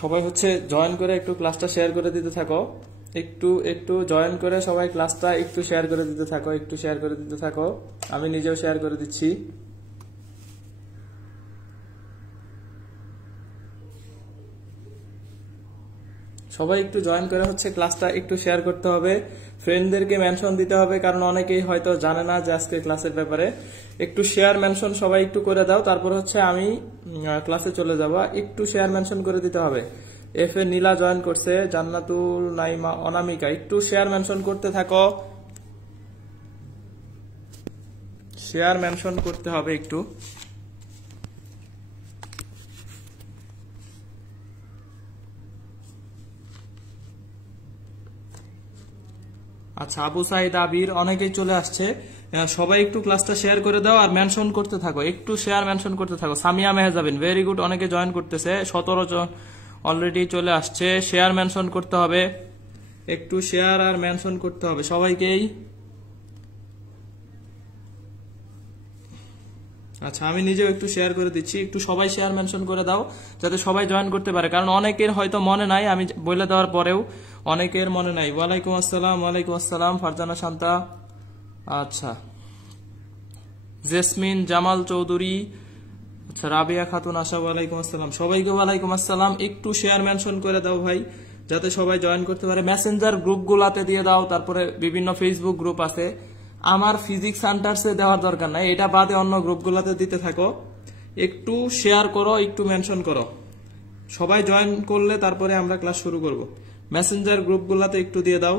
সবাই হচ্ছে জয়েন করে একটু ক্লাসটা শেয়ার করে দিতে থাকো, একটু একটু জয়েন করে সবাই ক্লাসটা একটু শেয়ার করে দিতে থাকো, একটু শেয়ার করে দিতে থাকো। আমি নিজেও শেয়ার করে দিচ্ছি। সবাই একটু জয়েন করে হচ্ছে ক্লাসটা একটু শেয়ার করতে হবে, ফ্রেন্ডদেরকে মেনশন দিতে হবে, কারণ অনেকেই হয়তো জানে না যে আজকে ক্লাসের ব্যাপারে। একটু শেয়ার মেনশন সবাই একটু করে দাও, তারপর হচ্ছে আমি ক্লাসে চলে যাব। একটু শেয়ার মেনশন করে দিতে হবে। এফ এ নীলা জয়েন করছে, জান্নাতুল নাইমা, অনামিকা, একটু শেয়ার মেনশন করতে থাকো, শেয়ার মেনশন করতে হবে একটু। আচ্ছা, আবু সাইদ, আবির, অনেকেই চলে আসছে। সবাই একটু ক্লাসটা শেয়ার করে দাও আর মেনশন করতে থাকো, একটু শেয়ার মেনশন করতে থাকো। সামিয়া মেহজাবিন, ভেরি গুড, অনেকে জয়েন করতেছে, 17 জন অলরেডি চলে আসছে। শেয়ার মেনশন করতে হবে, একটু শেয়ার আর মেনশন করতে হবে সবাইকেই। আচ্ছা, আমি নিজেও একটু শেয়ার করে দিচ্ছি, একটু সবাই শেয়ার মেনশন করে দাও যাতে সবাই জয়েন করতে পারে, কারণ অনেকের হয়তো মনে নাই, আমি বলে দেওয়ার পরেও অনেকের মনে নাই। ওয়ালাইকুম আসসালাম, ওয়ালাইকুম আসসালাম, ফারজানা শান্তা। আচ্ছা, জেসমিন জামাল চৌধুরী, আচ্ছা, রাবিয়া খাতুন আশা, ওয়ালাইকুম আসসালাম, সবাইকে ওয়ালাইকুম আসসালাম। একটু শেয়ার মেনশন করে দাও ভাই যাতে সবাই জয়েন করতে পারে। মেসেঞ্জার গ্রুপগুলাতে দিয়ে দাও, তারপরে বিভিন্ন ফেসবুক গ্রুপ আছে, আমার ফিজিক্স সেন্টারসে দেওয়ার দরকার নাই, এটা বাদে অন্য গ্রুপগুলোতে দিতে থাকো। একটু শেয়ার করো, একটু মেনশন করো, সবাই জয়েন করলে তারপরে আমরা ক্লাস শুরু করব। মেসেঞ্জার গ্রুপগুলোতে একটু দিয়ে দাও।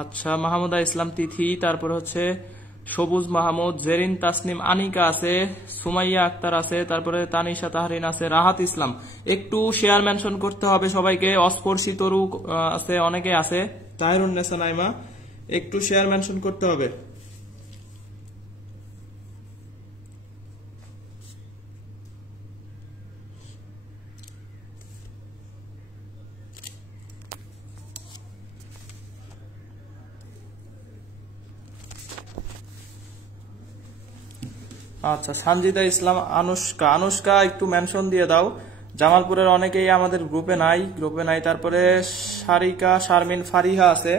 আচ্ছা, মাহমুদা ইসলাম তিথি, তারপর হচ্ছে সবুজ মাহমুদ, জেরিন তাসনিম, আনিকা আছে, সুমাইয়া আক্তার আছে, তারপরে তানিশা তাহরিন আছে, রাহাত ইসলাম। একটু শেয়ার মেনশন করতে হবে সবাইকে। অস্পর্শী তরু আছে, অনেকে আছে, তাহিরুন্নেসা নাইমা, একটু শেয়ার মেনশন করতে হবে। আচ্ছা, সানজিদা ইসলাম, আনুষ্কা, আনুষ্কা একটু মেনশন দিয়ে দাও। জামালপুরের অনেকেই আমাদের গ্রুপে নাই। তারপরে সারিকা, শারমিন, ফারিহা আছে,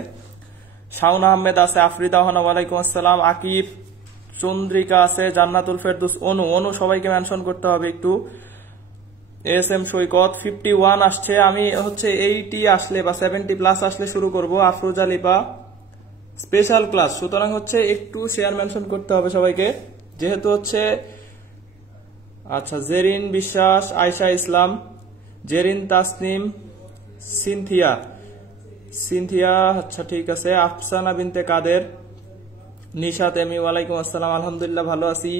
শাউন আহমেদ আছে, আফরিদা হানা, ওয়ালাইকুম আসসালাম, আকিব, চন্দ্রিকা আছে, জান্নাতুল ফেরদৌস, অনু সবাইকে মেনশন করতে হবে একটু। এস এম সৈকত, 51 আসছে, আমি হচ্ছে 80 আসলে বা 70 প্লাস আসলে শুরু করব। আফরোজা লিপা, স্পেশাল ক্লাস, সুতরাং হচ্ছে একটু শেয়ার মেনশন করতে হবে সবাইকে, যেহেতু হচ্ছে। আচ্ছা, জেরিন বিশ্বাস, আয়শা ইসলাম, জেরিন তাসনিম, সিনথিয়া, আচ্ছা ঠিক আছে, আফসানা বিনতে কাদের, নিশাত এমি, ওয়ালাইকুম আসসালাম, আলহামদুলিল্লাহ ভালো আছি।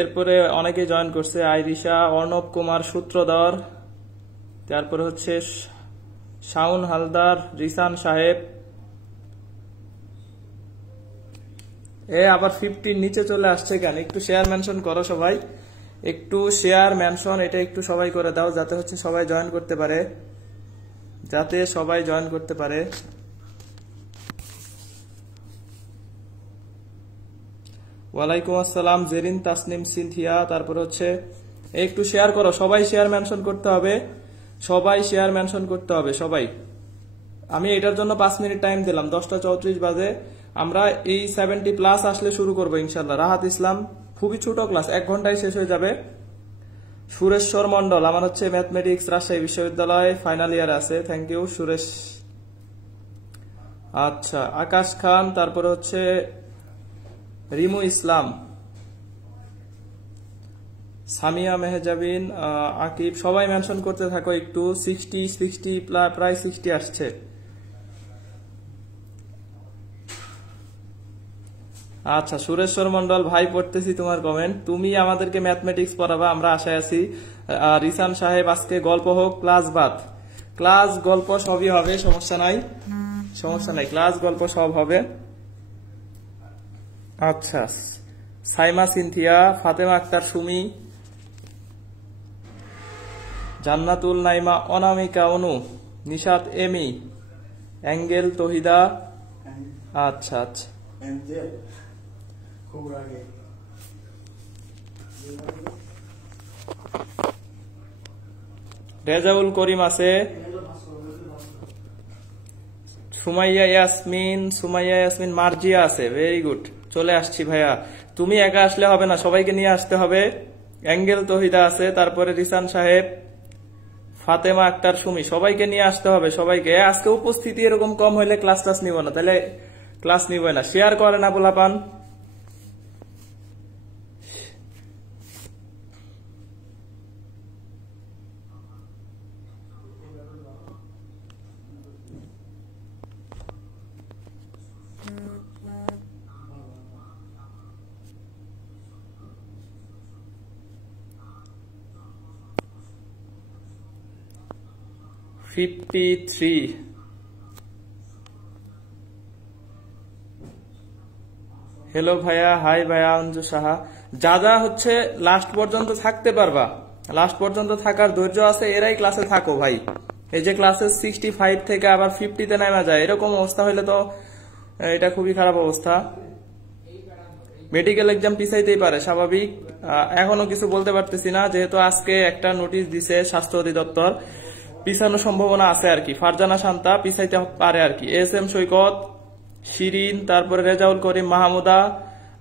এরপরে অনেকে জয়েন করছে, আইরিশা, অর্ণব কুমার সূত্রধর, তারপরে হচ্ছে শাউন হালদার, রিসান সাহেব। আবার 50 নিচে চলে আসছে কেন? একটু শেয়ার মেনশন করো সবাই, একটু শেয়ার মেনশন এটা একটু সবাই করে দাও যাতে হচ্ছে সবাই জয়েন করতে পারে, ওয়ালাইকুম আসসালাম, জেরিন তাসনিম, সিনথিয়া, তারপর হচ্ছে একটু শেয়ার করো সবাই, শেয়ার মেনশন করতে হবে, সবাই। আমি এটার জন্য 5 মিনিট টাইম দিলাম, 10টা 34 বাজে। আমরা এই 70 প্লাস আসলে শুরু করবো ইনশাল্লাহ। রাহাত ইসলাম, খুবই ছোট ক্লাস, 1 ঘন্টায় শেষ হয়ে যাবে। সুরেশ্বর মন্ডল, আমার হচ্ছে ম্যাথমেটিক্স, রাজশাহী বিশ্ববিদ্যালয়, ফাইনাল ইয়ার আছে, থ্যাংক ইউ সুরেশ। আচ্ছা, আকাশ খান, তারপরে হচ্ছে রিমু ইসলাম, সামিয়া মেহজাবিন, আকিব, সবাই মেনশন করতে থাকো একটু। 60 প্রায় 60 আসছে। আচ্ছা, সুরেশ্বর মন্ডল ভাই, পড়তেছি তোমার কমেন্ট, তুমি আমাদেরকে ম্যাথমেটিক্স পড়াবা, আমরা আশায় আছি। রিসান সাহেব, আজকে গল্প হোক, ক্লাস গল্প সবই হবে, সমস্যা নাই, ক্লাস গল্প সব হবে। আচ্ছা, সাইমা সিনথিয়া, ফাতেমা আক্তার সুমি, জান্নাতুল নাইমা অনামিকা অনু, নিশাত এমি, অ্যাঙ্গেল তহিদা। আচ্ছা আচ্ছা, রেজাউল করিম আছে, সুমাইয়া ইয়াসমিন, মার্জিয়া আছে। ভেরি গুড, চলে আসছি ভাইয়া। তুমি একা আসলে হবে না, সবাইকে নিয়ে আসতে হবে। অ্যাঙ্গেল তহিদা আছে, তারপরে রিসান সাহেব, ফাতেমা আক্তার সুমি, সবাইকে নিয়ে আসতে হবে। সবাইকে আজকে উপস্থিতি এরকম কম হইলে ক্লাস নিব না, তাহলে ক্লাস নিব না। শেয়ার করে না পোলাপান। হ্যালো ভাইয়া, হাই ভাইয়া অঞ্জু সাহা। যা হচ্ছে লাস্ট পর্যন্ত থাকতে পারবা, লাস্ট পর্যন্ত থাকার ধৈর্য আছে, এরাই ক্লাসে থাকো ভাই। এই যে ক্লাসে 65 থেকে আবার 50-তে নামা যায়, এরকম অবস্থা হইলে তো এটা খুবই খারাপ অবস্থা। মেডিকেল এক্সাম পিছাইতেই পারে, স্বাভাবিক। এখনো কিছু বলতে পারতেছি না, যেহেতু আজকে একটা নোটিশ দিছে স্বাস্থ্য অধিদপ্তর, পিছানোর সম্ভাবনা আছে আর কি। ফারজানা শান্তা পিছাইতে পারে আর কি। SM সৈকত, শিরিন, তারপরে রেজাউল করিম, মাহমুদা,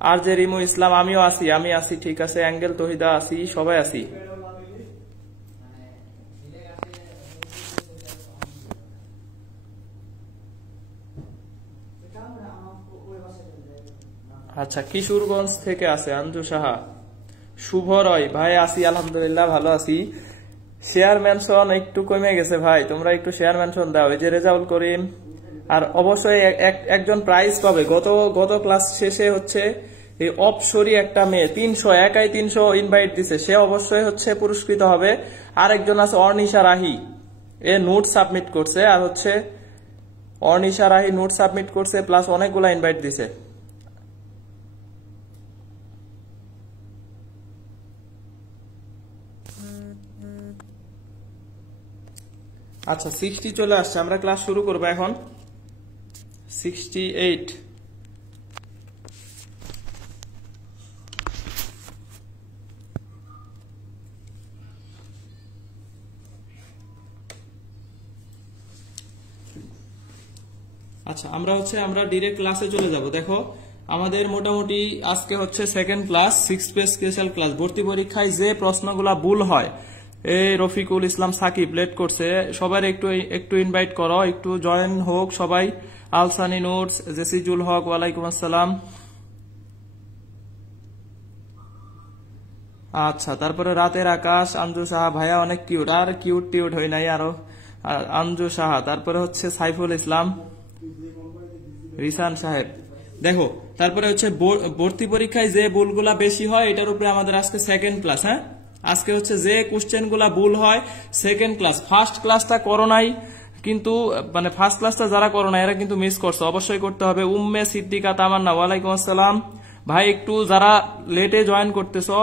আর জে রিমু ইসলাম, আমিও আছি, আমি আছি, ঠিক আছে। অ্যাঙ্গেল তহিদা আছি, সবাই আছি। আচ্ছা, কিশোরগঞ্জ থেকে আছে আঞ্জু সাহা, শুভ রয় ভাই, আছি আলহামদুলিল্লাহ, ভালো আছি। শেয়ার মেনশন একটু কমে গেছে ভাই, তোমরা একটু শেয়ার মেনশন দাও। এই যে রেজাউল করিম, আর অবশ্যই একজন প্রাইজ পাবে। গত ক্লাস শেষে হচ্ছে এই অপসরি একটা মেয়ে 300 একাই 300 ইনভাইট দিছে, সে অবশ্যই হচ্ছে পুরস্কৃত হবে। আর একজন আছে অর্নিশা রাহি, এ নোট সাবমিট করছে, আর হচ্ছে অর্নিশা রাহি নোট সাবমিট করছে প্লাস অনেকগুলা ইনভাইট দিছে। আচ্ছা, 60 চলে আসছে, আমরা ক্লাস শুরু করবো এখন। 68। আচ্ছা, আমরা ডিরেক্ট ক্লাসে চলে যাব। দেখো, আমাদের মোটামুটি আজকে হচ্ছে second class, 6 page special class. ভর্তি পরীক্ষায় যে প্রশ্নগুলা ভুল হয়, এই রফিকুল ইসলাম সাকিব লেট করছে, সবার একটু ইনভাইট করো, একটু জয়েন হোক সবাই। আলসানি নোটস, জেসিজুল হক, ওয়ালাইকুম আসসালাম। আচ্ছা, তারপরে রাতের আকাশ, আঞ্জু সাহা ভাইয়া অনেক কিউট, আর কিউট টিউট হয় নাই আরো। আঞ্জু সাহা, তারপরে হচ্ছে সাইফুল ইসলাম, রিসান সাহেব। দেখো, তারপরে হচ্ছে ভর্তি পরীক্ষায় যে ভুলগুলা বেশি হয়, এটার উপরে আমাদের আজকে সেকেন্ড ক্লাস। হ্যাঁ, আজকে হচ্ছে যে কোশ্চেন গুলা ভুল হয় সেকেন্ড ক্লাস। ফার্স্ট ক্লাসটা করো নাই, কিন্তু মানে ফার্স্ট ক্লাসটা যারা করো না এরা কিন্তু মিস করছো, অবশ্যই করতে হবে। উম্মে সিদ্দিকা তামান্না, ওয়ালাইকুম আসসালাম ভাই। একটু যারা লেটে জয়েন করতেছো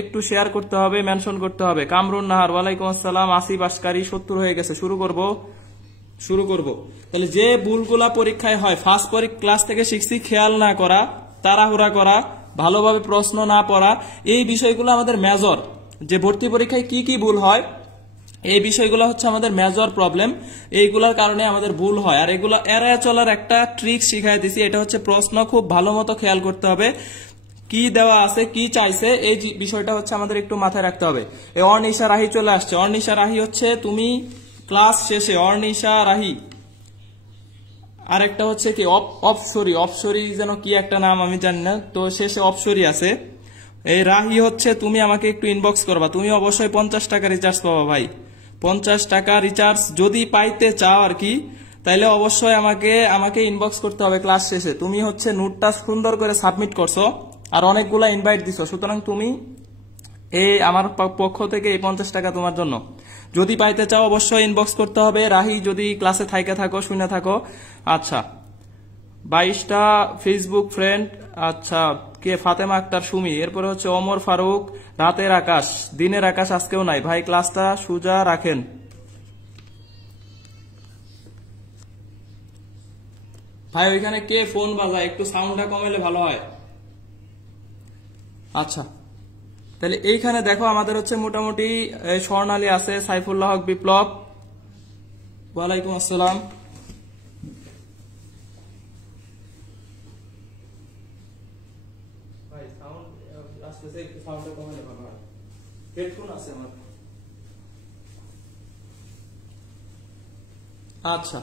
একটু শেয়ার করতে হবে, মেনশন করতে হবে। কামরুন নাহার, ওয়ালাইকুম আসসালাম। আসিফ আসকারি, 70 হয়ে গেছে, শুরু করব। তাহলে যে ভুলগুলা পরীক্ষায় হয়, ফার্স্ট ক্লাস থেকে শিখছি, খেয়াল না করা, তাড়াহুড়া করা, ভালোভাবে প্রশ্ন না পড়া, এই বিষয়গুলো আমাদের মেজর। যে ভর্তি পরীক্ষায় কি কি ভুল হয়, এই বিষয়গুলো হচ্ছে আমাদের মেজর প্রবলেম। এইগুলোর কারণে আমাদের ভুল হয়, আর এগুলো এড়ায় চলার একটা ট্রিক শিখাই দিছি। এটা হচ্ছে প্রশ্ন খুব ভালো মতো খেয়াল করতে হবে, কি দেওয়া আছে, কি চাইছে, এই বিষয়টা হচ্ছে আমাদের একটু মাথায় রাখতে হবে। এই অর্নিশা রাহি চলে আসছে। অর্নিশা রাহি হচ্ছে তুমি ক্লাস শেষে, অর্নিশা রাহি। আরেকটা হচ্ছে কি অপসরি যেন কি একটা নাম, আমি জানি না, তো শেষে অপসরি আছে। এই রাহি হচ্ছে তুমি আমাকে একটু ইনবক্স করবা। তুমি অবশ্যই 50 টাকা রিচার্জ পাবা ভাই। 50 টাকা রিচার্জ যদি পাইতে চাও আর কি, তাইলে অবশ্যই আমাকে ইনবক্স করতে হবে ক্লাস শেষে। তুমি হচ্ছে নোটটা সুন্দর করে সাবমিট করছো আর অনেকগুলা ইনভাইট দিছো, সুতরাং তুমি আমার পক্ষ থেকে এই 50 টাকা তোমার জন্য। যদি পাইতে চাও অবশ্যই ইনবক্স করতে হবে। রাহি, যদি ক্লাসে থাকো, শুনে থাকো। আচ্ছা, 22টা ফেসবুক ফ্রেন্ড। আচ্ছা, কে ফাতেমা আক্তার সুমি, এরপরে হচ্ছে ওমর ফারুক, রাতের আকাশ, দিনের আকাশ আজকেও নাই ভাই, ক্লাসটা সোজা রাখেন। ভাই ওইখানে কে ফোন বাজায়, একটু সাউন্ডটা কমাইলে ভালো হয়। আচ্ছা, তাহলে এইখানে দেখো আমাদের হচ্ছে মোটামুটি স্বর্ণালী আছে, সাইফুল্লাহ হক বিপ্লব, ওয়ালাইকুম আসসালাম। ভাই সাউন্ড আসতেছে, একটু সাউন্ডটা কমাইলে ভালো হয়, হেডফোন আছে আমার। আচ্ছা,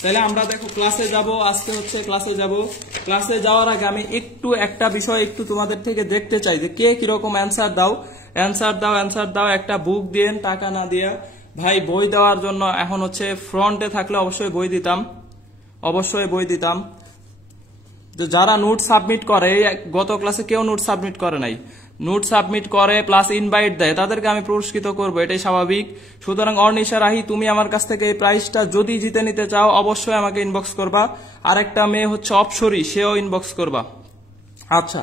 তাহলে আমরা দেখো ক্লাসে যাব, আজকে হচ্ছে ক্লাসে যাব। ক্লাসে যাওয়ার আগে আমি একটু একটা বিষয় একটু তোমাদের থেকে দেখতে চাই যে কে কিরকম অ্যান্সার দাও। অ্যান্সার দাও, অ্যান্সার দাও, একটা বুক দিয়েন টাকা না দিয়া। ভাই বই দেওয়ার জন্য এখন হচ্ছে ফ্রন্টে থাকলে অবশ্যই বই দিতাম, অবশ্যই বই দিতাম। যারা নোট সাবমিট করে, গত ক্লাসে কেউ নোট সাবমিট করে নাই, নোট সাবমিট করে প্লাস ইনভাইট দেয়, তাদেরকে আমি পুরস্কৃত করবো, এটাই স্বাভাবিক। সুতরাং অর্নিশা রাহি, তুমি আমার কাছ থেকে এই প্রাইজটা যদি জিতে নিতে চাও অবশ্যই আমাকে ইনবক্স করবা। আরেকটা মেয়ে হচ্ছে অপসরি, সেও ইনবক্স করবা। আচ্ছা,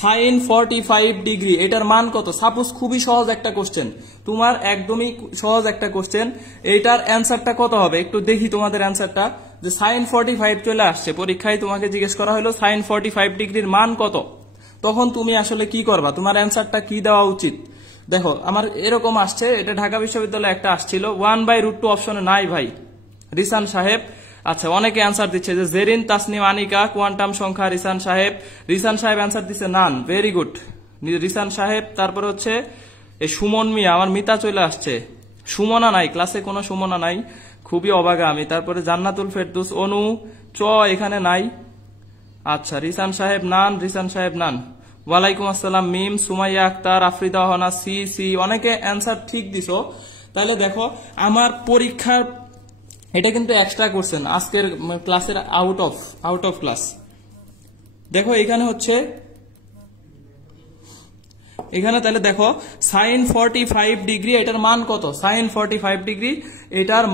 সাইন 45 ডিগ্রি এটার মান কত? সাপোজ খুবই সহজ একটা কোশ্চেন, তোমার একদমই সহজ একটা কোশ্চেন, এইটার অ্যান্সারটা কত হবে একটু দেখি তোমাদের অ্যান্সারটা। যে সাইন 45 চলে আসছে পরীক্ষায়, তোমাকে জিজ্ঞেস করা হলো সাইন 45 ডিগ্রির মান কত, তখন তুমি আসলে কি করবা, তোমার অ্যান্সারটা কি দেওয়া উচিত? দেখো আমার এরকম আসছে, এটা ঢাকা বিশ্ববিদ্যালয়ে একটা আসছিল, 1/√2 অপশনে নাই ভাই, রিসান সাহেব। আচ্ছা, অনেকে অ্যান্সার দিচ্ছে যে জেরিন তাসনিম আনিকা, কোয়ান্টাম সংখ্যা, রিসান সাহেব। রিসান সাহেব অ্যান্সার দিচ্ছে নান, ভেরি গুড রিসান সাহেব। তারপর হচ্ছে এই সুমন মিয়া, আমার মিতা চলে আসছে, সুমনা নাই, ক্লাসে কোনো সুমনা নাই, খুবই অবাগা আমি। তারপরে জান্নাতুল ফেরদৌস, অনু চ এখানে নাই। আচ্ছা, রিসান সাহেব নান, রিসান সাহেব নান। ওয়ালাইকুম আসসালাম মিম, সুমাইয়া আক্তার, আফরিদা হনা, সি সি, অনেকে অ্যান্সার ঠিক দিছো। তাহলে দেখো আমার পরীক্ষার এটা কিন্তু এক্সট্রা করছেন আজকের ক্লাসের আউট অফ ক্লাস। দেখো এখানে হচ্ছে, এখানে তাহলে দেখো সাইন 45 ডিগ্রি এটার মান কত, সাইন 45 ডিগ্রি এটার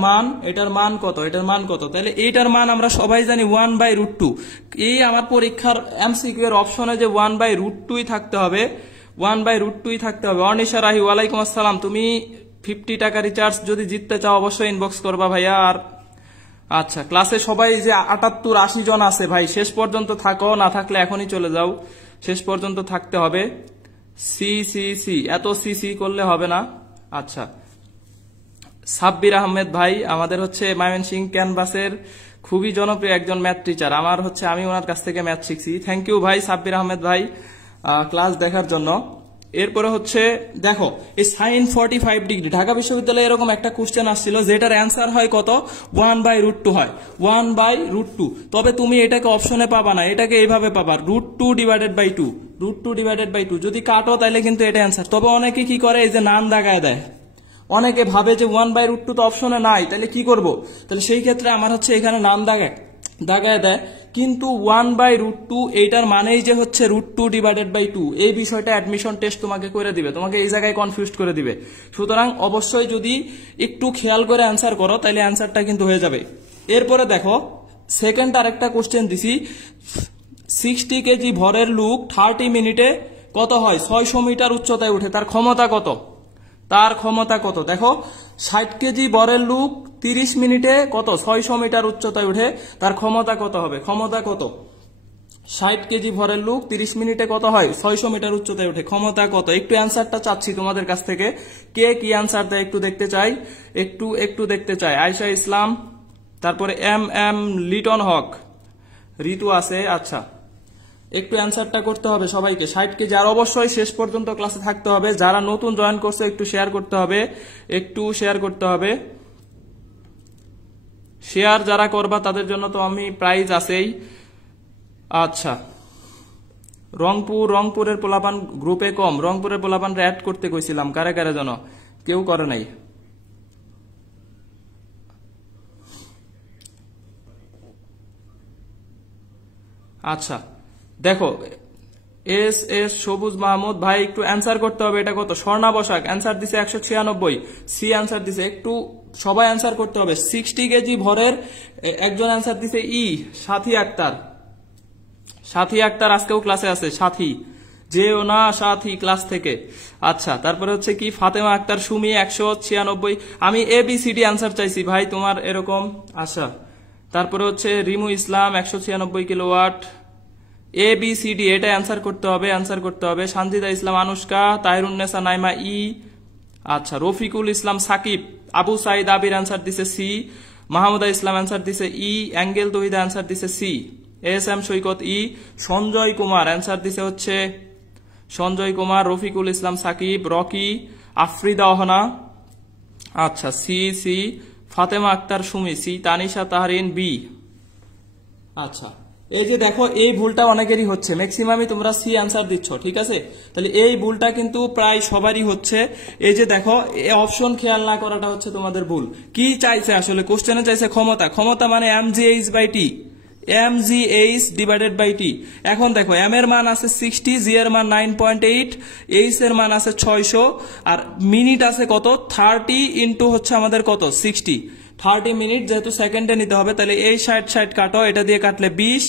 মান কত, এটার মান কত? তাহলে এইটার মান আমরা সবাই জানি 1/√2। এই আমার পরীক্ষার এমসিকিউ এর অপশনে যে 1/√2 থাকতে হবে, 1/√2 থাকতে হবে। অর্নিশা রাহি, ওয়ালাইকুম আসসালাম, তুমি 50 টাকা রিচার্জ যদি জিততে চাও অবশ্যই ইনবক্স করবা ভাইয়া। আর আচ্ছা, ক্লাসে সবাই যে 78-80 জন আছে ভাই, শেষ পর্যন্ত থাকো, না থাকলে এখনই চলে যাও, শেষ পর্যন্ত থাকতে হবে। সি সি সি, এত সি সি করলে হবে না। আচ্ছা, সাব্বির আহমেদ ভাই আমাদের হচ্ছে ময়মনসিংহ ক্যানভাসের খুবই জনপ্রিয় একজন ম্যাথ টিচার, আমার হচ্ছে আমি ওনার কাছ থেকে ম্যাথ শিখছি। থ্যাংক ইউ ভাই সাব্বির আহমেদ ভাই ক্লাস দেখার জন্য। এরপরে হচ্ছে দেখো এই সাইন 45 ডিগ্রি, ঢাকা বিশ্ববিদ্যালয়ে এরকম একটা কোশ্চেন আসছিল যেটার অ্যান্সার হয় কত, 1/√2 হয়, 1/√2। তবে তুমি এটাকে অপশনে পাবা না, এটাকে এইভাবে পাবা, √2/2, √2/2। যদি কাটো তাহলে কিন্তু এটা অ্যান্সার। তবে অনেকে কি করে, এই যে নাম দাগায় দেয়, অনেকে ভাবে যে 1/√2 তো অপশনে নাই, তাহলে কি করব? তাহলে সেই ক্ষেত্রে আমার হচ্ছে এখানে নাম দাগায় দেয়, কিন্তু 1/√2 এইটার মানেই যে হচ্ছে √2/2। এই বিষয়টা অ্যাডমিশন টেস্ট তোমাকে করে দিবে, তোমাকে এই জায়গায় কনফিউজ করে দিবে। সুতরাং অবশ্যই যদি একটু খেয়াল করে অ্যান্সার করো তাহলে অ্যান্সারটা কিন্তু হয়ে যাবে। এরপরে দেখো সেকেন্ড আরেকটা কোশ্চেন দিছি, 60 কেজি ভরের লোক 30 মিনিটে কত হয়, 600 মিটার উচ্চতায় উঠে, তার ক্ষমতা কত? তার ক্ষমতা কত? দেখো 60 কেজি বরের লোক 30 মিনিটে কত, 600 মিটার উচ্চতায় উঠে, তার ক্ষমতা কত হবে? ক্ষমতা কত? 60 কেজি ভরের লোক 30 মিনিটে কত হয়, 600 মিটার উচ্চতায় উঠে, ক্ষমতা কত? একটু অ্যান্সারটা চাচ্ছি তোমাদের কাছ থেকে, কে কি অ্যান্সার দেয় একটু দেখতে চাই, একটু দেখতে চাই। আয়শা ইসলাম, তারপরে এম লিটন হক, ঋতু আছে। আচ্ছা, একটু অ্যান্সারটা করতে হবে সবাইকে, 60 কেজি। আর অবশ্যই শেষ পর্যন্ত ক্লাসে থাকতে হবে, যারা নতুন জয়েন করছে একটু শেয়ার করতে হবে, একটু শেয়ার করতে হবে। শেয়ার যারা করবা তাদের জন্য তো আমি প্রাইজ আছেই। আচ্ছা, রংপুরের পোলাপান গ্রুপে কম, রংপুরের পোলাপান অ্যাড করতে কইছিলাম, কারে কারে যেন কেউ করে নাই। আচ্ছা দেখো এস এস সবুজ মাহমুদ ভাই একটু অ্যান্সার করতে হবে, এটা কত? স্বর্ণা বসাক অ্যান্সার দিছে 196, সি অ্যান্সার দিছে, একটু সবাই অ্যান্সার করতে হবে। 60 কেজি ভরের একজন অ্যান্সার দিছে ই, সাথী আক্তার। সাথী আক্তার আজকেও ক্লাসে আছে, সাথী যেও না সাথী ক্লাস থেকে। আচ্ছা, তারপরে হচ্ছে কি ফাতেমা আক্তার সুমি 196। আমি ABCD অ্যান্সার চাইছি ভাই, তোমার এরকম আশা। তারপরে হচ্ছে রিমু ইসলাম 196 কিলোওয়াট। ABCD এটা অ্যান্সার করতে হবে, অ্যান্সার করতে হবে। সানজিদা ইসলাম আনুষ্কা, তাহিরুন্নেসা নাইমা ই। আচ্ছা, রফিকুল ইসলাম সাকিব, আবু সাইদ আবির অ্যান্সার দিছে সি। মাহমুদা ইসলাম অ্যান্সার দিছে ই। অ্যাঙ্গেল তহিদা অ্যান্সার দিছে C. ASM Saikat E. Sanjay Kumar answer দিছে হচ্ছে সঞ্জয় কুমার। রফিকুল ইসলাম সাকিব, রকি, আফ্রিদা অহনা, আচ্ছা C C. Fatema Akter Sumi C. Tanisha Tahrin B. আচ্ছা, এই যে দেখো এই ভুলটা অনেকেরই হচ্ছে, ম্যাক্সিমামই তোমরা সি অ্যান্সার দিচ্ছ, ঠিক আছে? তাহলে এই ভুলটা কিন্তু প্রায় সবারই হচ্ছে। এই যে দেখো এই অপশন খেয়াল না করাটা হচ্ছে তোমাদের ভুল। কি চাইছে আসলে কোশ্চেনে? চাইছে ক্ষমতা। ক্ষমতা মানে mgh/t, mgh divided by T. এখন দেখো এম এর মান আছে 60, জি এর মান 9.8, এইচ এর মান আছে 600, আর মিনিট আছে কত? 30 ইন্টু হচ্ছে আমাদের কত? 60। 30 মিনিট যেহেতু সেকেন্ডে নিতে হবে, তাহলে এই 60 কাটো, এটা দিয়ে কাটলে 20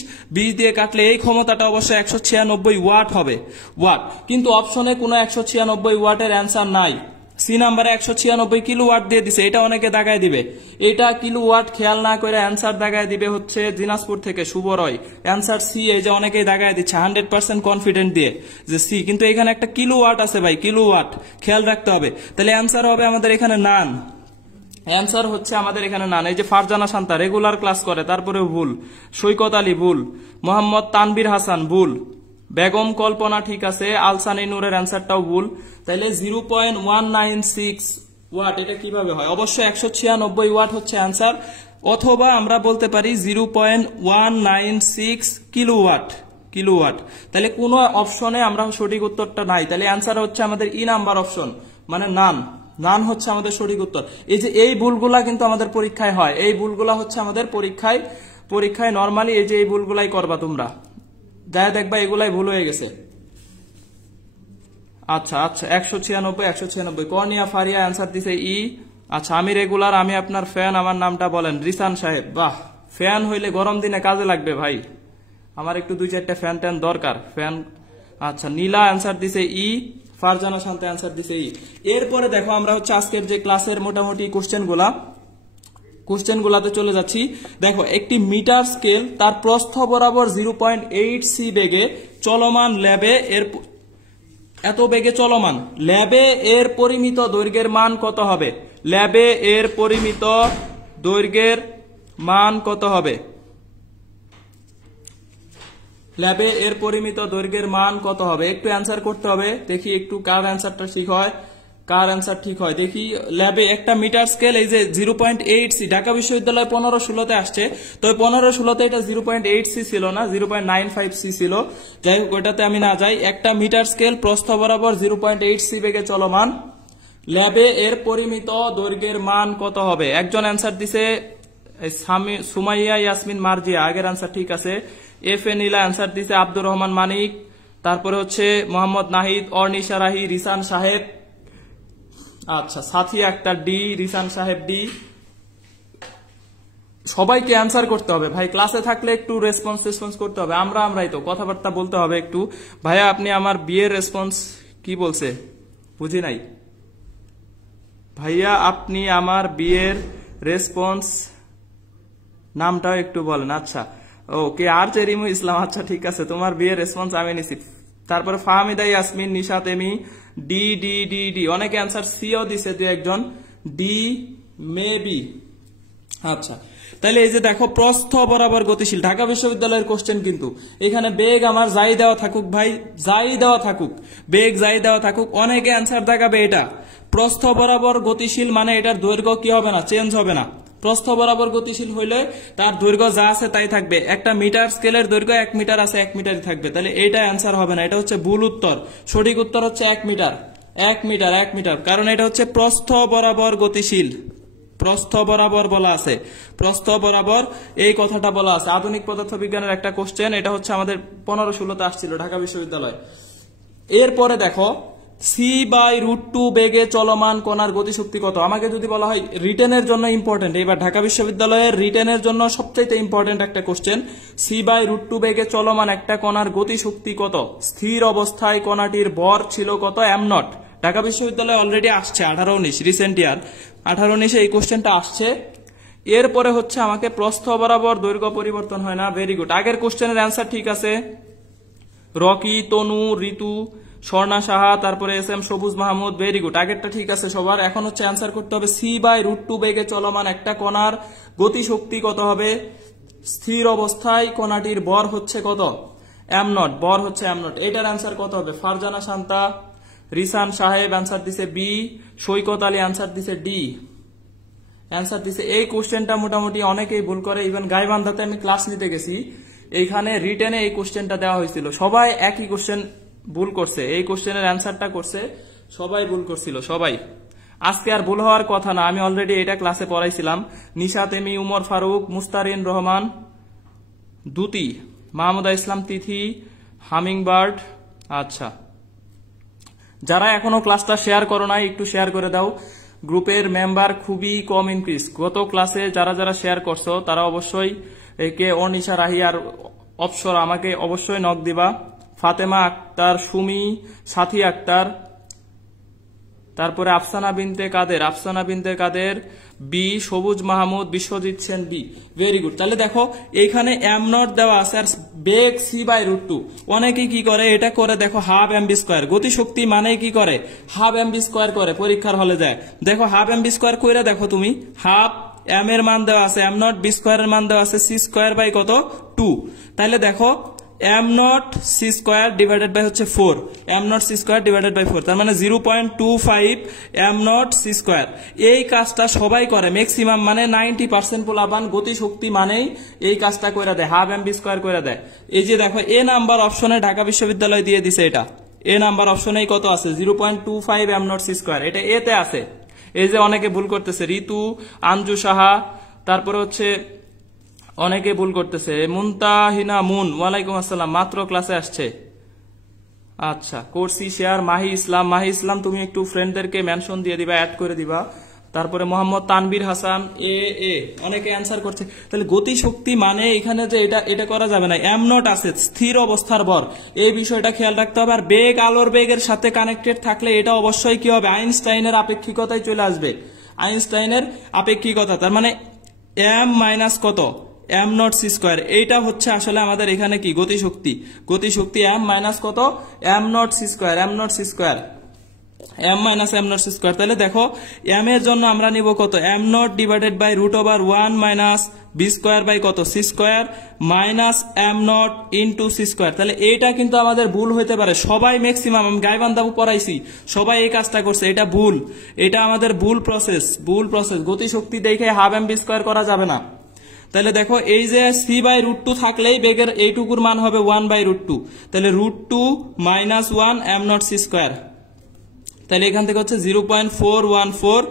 দিয়ে কাটলে এই ক্ষমতাটা অবশ্যই 196 ওয়াট হবে, ওয়াট। কিন্তু অপশনে কোনো 196 ওয়াটের অ্যান্সার নাই। সি নাম্বারে 196 কিলোওয়াট দিয়ে দিছে, এটা অনেকে দাগায় দিবে। এটা কিলোওয়াট খেয়াল না করে অ্যান্সার দাগায় দিবে হচ্ছে দিনাজপুর থেকে শুভ রয়, অ্যান্সার সি। এই যে অনেকেই দাগায় দিচ্ছে 100% কনফিডেন্ট দিয়ে যে সি, কিন্তু এখানে একটা কিলোওয়াট আছে ভাই, কিলোওয়াট খেয়াল রাখতে হবে। তাহলে অ্যান্সার হবে আমাদের এখানে নান, অ্যান্সার হচ্ছে আমাদের এখানে নান। এই যে ফারজানা শান্তা রেগুলার ক্লাস করে, তারপরে ভুল। সৈকত আলী ভুল। মোহাম্মদ তানবির হাসান ভুল। বেগম কল্পনা ঠিক আছে। আলসানি নূরের অ্যান্সারটাও ভুল। তাহলে 0.196 ওয়াট এটা কিভাবে হয়? অবশ্যই 196 ওয়াট হচ্ছে অ্যান্সার, অথবা আমরা বলতে পারি 0.196 কিলোওয়াট, কিলোওয়াট। তাহলে কোন অপশনে আমরা সঠিক উত্তরটা নাই, তাহলে অ্যান্সার হচ্ছে আমাদের ই নাম্বার অপশন, মানে নান। নান হচ্ছে আমাদের সঠিক উত্তর। এই যে এই ভুলগুলা কিন্তু আমাদের পরীক্ষায় হয়, এই ভুলগুলা হচ্ছে আমাদের পরীক্ষায় নরমালি এই যে এই ভুলগুলাই করবা তোমরা, যাই দেখবা এগুলাই ভুল হয়ে গেছে। আচ্ছা আচ্ছা 196 কর্নিয়া ফারিয়া অ্যান্সার দিছে ই। আচ্ছা, আমি রেগুলার, আমি আপনার ফ্যান, আমার নামটা বলেন। রিসান সাহেব, বাহ, ফ্যান হইলে গরম দিনে কাজে লাগবে ভাই, আমার একটু 2-4টা ফ্যান ট্যান দরকার, ফ্যান। আচ্ছা, নীলা অ্যান্সার দিছে ই। ফারজানা শান্তি অ্যান্সার দিছে ই। এরপরে দেখো আমরা হচ্ছে আজকের যে ক্লাসের মোটামুটি কোশ্চেনগুলাতে চলে যাচ্ছি। দেখো একটি মিটার স্কেল তার প্রস্থ বরাবর 0.8 সি বেগে চলমান ল্যাবে এত বেগে চলমান, ল্যাবে এর পরিমিত দৈর্ঘ্যের মান কত হবে? ল্যাবে এর পরিমিত দৈর্ঘ্যের মান কত হবে? ল্যাবে এর পরিমিত দৈর্ঘ্যের মান কত হবে? একটু অ্যান্সার করতে হবে, দেখি একটু কার অ্যান্সারটা ঠিক হয়, কার অ্যান্সার ঠিক হয় দেখি। ল্যাবে একটা মিটার স্কেল, এই যে 0.8 সি, ঢাকা বিশ্ববিদ্যালয় 15-16-তে আসছে, তো 15-16-তে এটা 0.8 সি ছিল না, 0.95 সি ছিল। যাই হোক, ওটাতে আমি না যাই। একটা মিটার স্কেল প্রস্থ বরাবর 0.8 সি বেগে চলমান, ল্যাবে এর পরিমিত দৈর্ঘ্যের মান কত হবে? একজন অ্যান্সার দিছে সুমাইয়া ইয়াসমিন মার্জিয়া, আগের অ্যান্সার ঠিক আছে। এফ এ নীলা অ্যান্সার দিছে আব্দুর রহমান মানিক। তারপরে হচ্ছে মোহাম্মদ নাহিদ, অর্নিশা রাহি, রিসান সাহেব, আচ্ছা সাথী আক্তার ডি, রিসান সাহেব ডি। সবাইকে অ্যান্সার করতে হবে ভাই, ক্লাসে থাকলে একটু রেসপন্স করতে হবে। আমরাই তো কথাবার্তা বলতে হবে একটু। ভাইয়া আপনি আমার বিয়ের রেসপন্স কি বলছে বুঝি নাই। ভাইয়া আপনি আমার বিয়ের রেসপন্স নামটাও একটু বলেন। আচ্ছা ওকে, আর রিমু ইসলাম, আচ্ছা ঠিক আছে, তোমার বিয়ের রেসপন্স আমি নিছি। তারপরে ফাহমিদা ইয়াসমিন, নিশাত এমি, ডি ডি ডি ডি। অনেকে অ্যান্সার সিও দিছে, দু একজন ডি মেবি। আচ্ছা, তাহলে এই যে দেখো প্রস্থ বরাবর গতিশীল, ঢাকা বিশ্ববিদ্যালয়ের কোশ্চেন, কিন্তু এখানে বেগ আমার যাই দেওয়া থাকুক ভাই, যাই দেওয়া থাকুক, বেগ যাই দেওয়া থাকুক, অনেকে অ্যান্সার দেখাবে এটা প্রস্থ বরাবর গতিশীল, মানে এটার দৈর্ঘ্য কি হবে না, চেঞ্জ হবে না। প্রস্থ বরাবর গতিশীল হইলে তার দৈর্ঘ্য যা আছে তাই থাকবে। একটা মিটার স্কেলের দৈর্ঘ্য 1 মিটার আছে, 1 মিটারই থাকবে। তাহলে এইটা অ্যান্সার হবে না, এটা হচ্ছে ভুল উত্তর। সঠিক উত্তর হচ্ছে 1 মিটার, 1 মিটার, 1 মিটার, কারণ এটা হচ্ছে প্রস্থ বরাবর গতিশীল। প্রস্থ বরাবর বলা আছে, প্রস্থ বরাবর এই কথাটা বলা আছে। আধুনিক পদার্থবিজ্ঞানের একটা কোশ্চেন, এটা হচ্ছে আমাদের 15-16তে আসছিল ঢাকা বিশ্ববিদ্যালয়। এরপরে দেখো c/√2 বেগে চলমান কণার গতিশক্তি কত। আমাকে যদি বলা হয় রিটেনের জন্য ইম্পর্টেন্ট, এবার ঢাকা বিশ্ববিদ্যালয়ের রিটেনের জন্য সবচেয়ে ইম্পর্টেন্ট একটা কোশ্চেন, c/√2 বেগে চলমান একটা কণার গতিশক্তি কত, স্থির অবস্থায় কণাটির ভর ছিল কত, m0। ঢাকা বিশ্ববিদ্যালয়ে অলরেডি আসছে 18-19 রিসেন্ট ইয়ার 18-19 এই কোশ্চেনটা আসছে। এরপরে হচ্ছে আমাকে প্রস্থ বরাবর দৈর্ঘ্য পরিবর্তন হয় না, ভেরি গুড। আগের কোশ্চেনের অ্যান্সার ঠিক আছে, রকি, তনু, ঋতু, স্বর্ণা সাহা, তারপরে SM সবুজ মাহমুদ, ভেরি গুড। আগেরটা ঠিক আছে সবার। এখন হচ্ছে অ্যান্সার করতে হবে c/√2 বেগে চলমান একটা কণার গতিশক্তি কত হবে, স্থির অবস্থায় কণাটির ভর হচ্ছে কত, m0, ভর হচ্ছে m0। এটার অ্যান্সার কত হবে, ফারজানা শান্তা, রিসান সাহেব অ্যান্সার দিছে বি, সৈকত আলী অ্যান্সার দিছে ডি, অ্যান্সার দিছে। এই কোশ্চেনটা মোটামুটি অনেকেই ভুল করে, ইভেন গাইবান্ধাতে আমি ক্লাস নিতে গেছি, এইখানে রিটেনে এই কোশ্চেনটা দেওয়া হয়েছিল, সবাই একই কোশ্চেন ভুল করছে, এই কোশ্চেনের অ্যান্সারটা করছে সবাই ভুল করছিল, সবাই। আজকে আর ভুল হওয়ার কথা না, আমি অলরেডি এটা ক্লাসে পড়াইছিলাম। নিশাত এমি, উমর ফারুক, মুস্তারিন রহমান, দুতি, মাহমুদা ইসলাম তিথি, হামিংবার্ড। আচ্ছা, যারা এখনো ক্লাসটা শেয়ার করো নাই একটু শেয়ার করে দাও, গ্রুপের মেম্বার খুবই কম ইনক্রিজ। গত ক্লাসে যারা যারা শেয়ার করছো তারা অবশ্যই একে অনিশা রাহি আর অপসর আমাকে অবশ্যই নক দিবা। ফাতেমা আক্তার, সুমি, সাথী আক্তার, তারপরে আফসানা বিনতে Kader B, Sabuj Mahmud, Biswajit Sen B, very good. তাহলে দেখো এইখানে m0 দেওয়া আছে আর বেগ c/√2। অনেকেই কি করে এটা করে, দেখো হাফ mv², গতিশক্তি মানে কি করে, হাফ mv² করে, পরীক্ষার হলে যায়। দেখো হাফ mv² কইরা দেখো তুমি, হাফ m এর মান দেওয়া আছে m0, b² এর মান দেওয়া আছে c² কত 2। তাহলে দেখো m0 c² ডিভাইডেড বাই হচ্ছে 4, m0 c² ডিভাইডেড বাই 4, তার মানে 0.25 m0 c²। এই কাজটা সবাই করে, ম্যাক্সিমাম মানে 90% পোলাপান গতিশক্তি মানেই এই কাজটা করে দেয়, হাফ mv² করে দেয়। এই যে দেখো এ নাম্বার অপশনে ঢাকা বিশ্ববিদ্যালয় দিয়ে দিছে, এটা এ নাম্বার অপশনে কত আছে, 0.25 m0 c², এটা এতে আছে। এই যে অনেকে ভুল করতেছে, ঋতু, আঞ্জু সাহা, তারপরে হচ্ছে অনেকে ভুল করতেছে, মুনতাহিনা মুন, ওয়ালাইকুম আসসালাম, মাত্র ক্লাসে আসছে। আচ্ছা, করছি শেয়ার। মাহি ইসলাম তুমি একটু ফ্রেন্ডদেরকে মেনশন দিয়ে দিবা, অ্যাড করে দিবা। তারপরে মোহাম্মদ তানবীর হাসান, অনেকে অ্যান্সার করছে। তাহলে গতিশক্তি মানে এখানে যে এটা করা যাবে না, m0 আছে, স্থির অবস্থার ভর, এই বিষয়টা খেয়াল রাখতে হবে। আর বেগ আলোর বেগের সাথে কানেক্টেড থাকলে এটা অবশ্যই কি হবে, আইনস্টাইনের আপেক্ষিকতায় চলে আসবে, আইনস্টাইনের আপেক্ষিকতা। তার মানে m মাইনাস কত, m0 c², এইটা হচ্ছে আসলে আমাদের এখানে কি গতিশক্তি, m মাইনাস কত, m0 c², m minus m0 c²। তাহলে দেখো m এর জন্য আমরা নিব কত, m0 divided by √1 minus b² by কত, c² minus m0 into c²। তাহলে এইটা কিন্তু আমাদের ভুল হইতে পারে, সবাই ম্যাক্সিমাম, আমি গাইবান্ধাবু পড়াইছি, সবাই এই কাজটা করছে, এটা ভুল, এটা আমাদের ভুল প্রসেস। গতিশক্তি দেখে হাফ mv² করা যাবে না। তাহলে দেখো এই যে c/√2 থাকলেই বেগের এইটুকুর মান হবে 1/√2, তাহলে √2 মাইনাস 1 m0 c²। তাহলে এখান থেকে হচ্ছে 0.414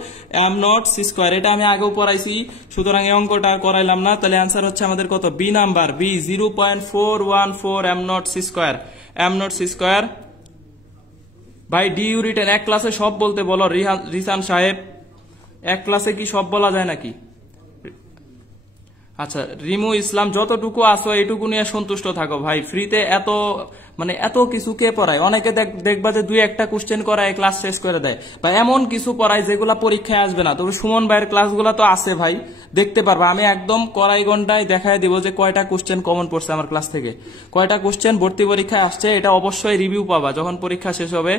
m0 c², এটা আমি আগেও পড়াইছি, সুতরাং এই অঙ্কটা আর করাইলাম না। তাহলে অ্যান্সার হচ্ছে আমাদের কত, B number, B 0.414 m0 c²। ভাই ডিউ রিটেন এক ক্লাসে সব বলতে বলো, রিসান সাহেব, এক ক্লাসে কি সব বলা যায় নাকি? আচ্ছা, রিমু ইসলাম, যতটুকু আসো এইটুকু নিয়ে সন্তুষ্ট থাকো ভাই, ফ্রিতে এত কিছু কে পড়ায়? অনেকে দেখবা যে 2-1টা কোশ্চেন করায় ক্লাস শেষ করে দেয়, বা এমন কিছু পড়ায় যেগুলা পরীক্ষায় আসবে না। তবে সুমন ভাইয়ের ক্লাসগুলো তো আছে ভাই, দেখতে পারবা, আমি একদম কড়াই ঘন্টায় দেখায় দিব যে কয়টা কোশ্চেন কমন পড়ছে আমার ক্লাস থেকে, কয়টা কোশ্চেন ভর্তি পরীক্ষায় আসছে, এটা অবশ্যই রিভিউ পাবা যখন পরীক্ষা শেষ হবে।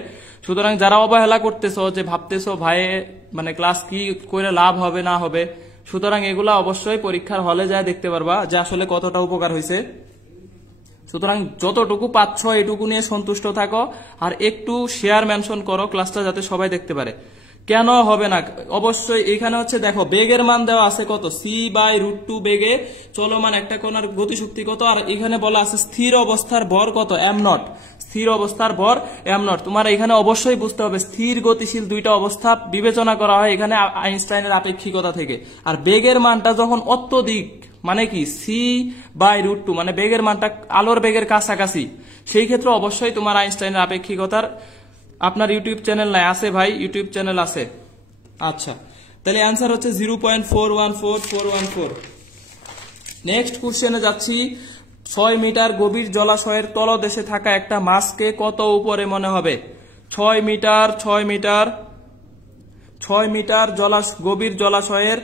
সুতরাং যারা অবহেলা করতেছো, যে ভাবতেছো ভাই মানে ক্লাস কি করে লাভ হবে না হবে, সুতরাং এগুলা অবশ্যই পরীক্ষার হলে যায় দেখতে পারবা যে আসলে কতটা উপকার হয়েছে। সুতরাং যতটুকু পাচ্ছ এটুকু নিয়ে সন্তুষ্ট থাকো, আর একটু শেয়ার মেনশন করো ক্লাসটা যাতে সবাই দেখতে পারে। কেন হবে না, অবশ্যই এখানে হচ্ছে দেখো বেগের মান দেওয়া আছে কত, c/√2 বেগে চলমান একটা কণার গতিশক্তি কত, আর এখানে বলা আছে স্থির অবস্থার ভর কত, m0। স্থির অবস্থার ভর m নট। তোমার এখানে অবশ্যই বুঝতে হবে স্থির গতিশীল দুইটা অবস্থা বিবেচনা করা হয় এখানে আইনস্টাইনের আপেক্ষিকতা থেকে। আর বেগের মানটা যখন অত্যধিক মানে কি c/√2 মানে বেগের মানটা আলোর বেগের কাছাকাছি, সেই ক্ষেত্রে অবশ্যই তোমার আইনস্টাইনের আপেক্ষিকতার আপনার ইউটিউব চ্যানেল নাই আছে ভাই, ইউটিউব চ্যানেল আছে। আচ্ছা, তাহলে অ্যান্সার হচ্ছে 0.414414। নেক্সট কোশ্চেনে যাচ্ছি। 6 মিটার গভীর জলাশয়ের তলদেশে থাকা একটা মাছকে কত উপরে মনে হবে? 6 মিটার গভীর জলাশয়ের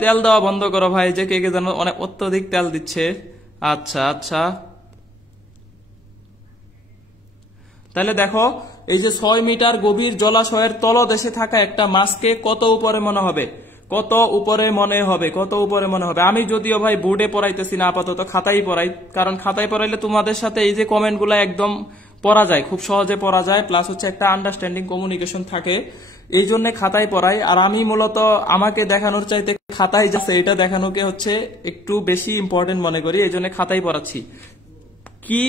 তেল দেওয়া বন্ধ করো ভাই, যে কে যেন অনেক অত্যধিক তেল দিচ্ছে। আচ্ছা, তাহলে দেখো এই যে 6 মিটার গভীর জলাশয়ের তলদেশে থাকা একটা মাছকে কত উপরে মনে হবে? আমি যদিও ভাই বোর্ডে পড়াইতেছি না, আপাতত খাতায় পড়াই, কারণ খাতায় পড়াইলে তোমাদের সাথে এই যে কমেন্টগুলো একদম পড়া যায়, খুব সহজে পড়া যায়, প্লাস হচ্ছে একটা আন্ডারস্ট্যান্ডিং কমিউনিকেশন থাকে, এই জন্য খাতায় পড়াই। আর আমি মূলত আমাকে দেখানোর চাইতে খাতায় যাচ্ছে এটা দেখানোকে হচ্ছে একটু বেশি ইম্পর্টেন্ট মনে করি, এই জন্য খাতায় পড়াচ্ছি। কি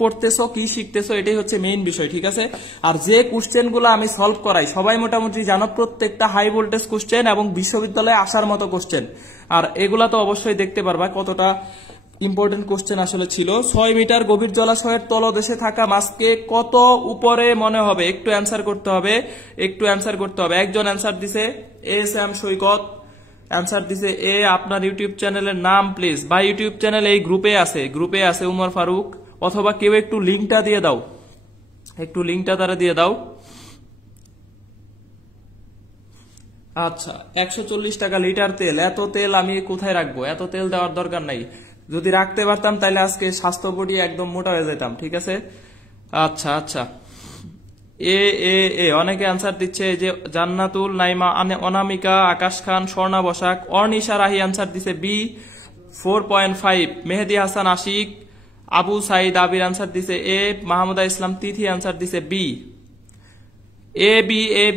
পড়তেছো, কি শিখতেছো, এটাই হচ্ছে মেইন বিষয়, ঠিক আছে? আর যে কোশ্চেন গুলো আমি সলভ করাই সবাই মোটামুটি জানো, প্রত্যেকটা হাই ভোল্টেজ কোশ্চেন এবং বিশ্ববিদ্যালয়ে আসার মতো কোশ্চেন। আর এগুলা তো অবশ্যই দেখতে পারবা কতটা ইম্পর্টেন্ট কোশ্চেন আসলে ছিল। 6 মিটার গভীর জলাশয়ের তলদেশে থাকা মাছকে কত উপরে মনে হবে? একটু অ্যান্সার করতে হবে। একজন অ্যান্সার দিছে এস.এম. সৈকত, অ্যান্সার দিছে এ। আপনার ইউটিউব চ্যানেলের নাম প্লিজ ভাই। ইউটিউব চ্যানেল এই গ্রুপে আছে উমর ফারুক, অথবা কেউ একটু লিঙ্কটা দিয়ে দাও, তারা দিয়ে দাও। আচ্ছা, 140 টাকা লিটার তেল, এত তেল আমি কোথায় রাখবো? এত তেল দেওয়ার দরকার নাই, যদি রাখতে পারতাম তাহলে আজকে স্বাস্থ্য বডি একদম মোটা হয়ে যেতাম, ঠিক আছে? আচ্ছা, এ অনেকে অ্যান্সার দিচ্ছে, যে জান্নাতুল নাইমা, অনামিকা, আকাশ খান, স্বর্ণা বসাক, অর্নিশা রাহি অ্যান্সার দিছে বি 4.5, মেহেদি হাসান আশিক, আবু সাইদ আবির অ্যান্সার দিছে এ, মাহমুদা ইসলাম তিথি অ্যান্সার দিছে B. A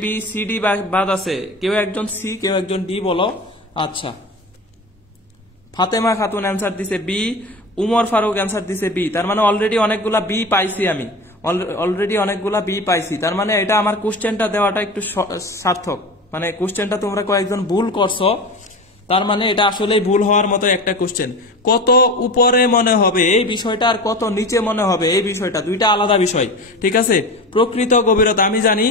B C D বাদ আছে, কেউ একজন সি, কেউ একজন ডি বলো। আচ্ছা, ফাতেমা খাতুন অ্যান্সার দিছে বি, উমর ফারুক অ্যান্সার দিছে বি। তার মানে অলরেডি অনেকগুলা বি পাইছি আমি, তার মানে এটা আমার কোশ্চেনটা দেওয়াটা একটু সার্থক, মানে কোশ্চেনটা তোমরা কয়েকজন ভুল করছো, তার মানে এটা আসলেই ভুল হওয়ার মতো একটা কোশ্চেন। কত উপরে মনে হবে এই বিষয়টা, আর কত নিচে মনে হবে এই বিষয়টা, দুইটা আলাদা বিষয়, ঠিক আছে? প্রকৃত গভীরতা আমি জানি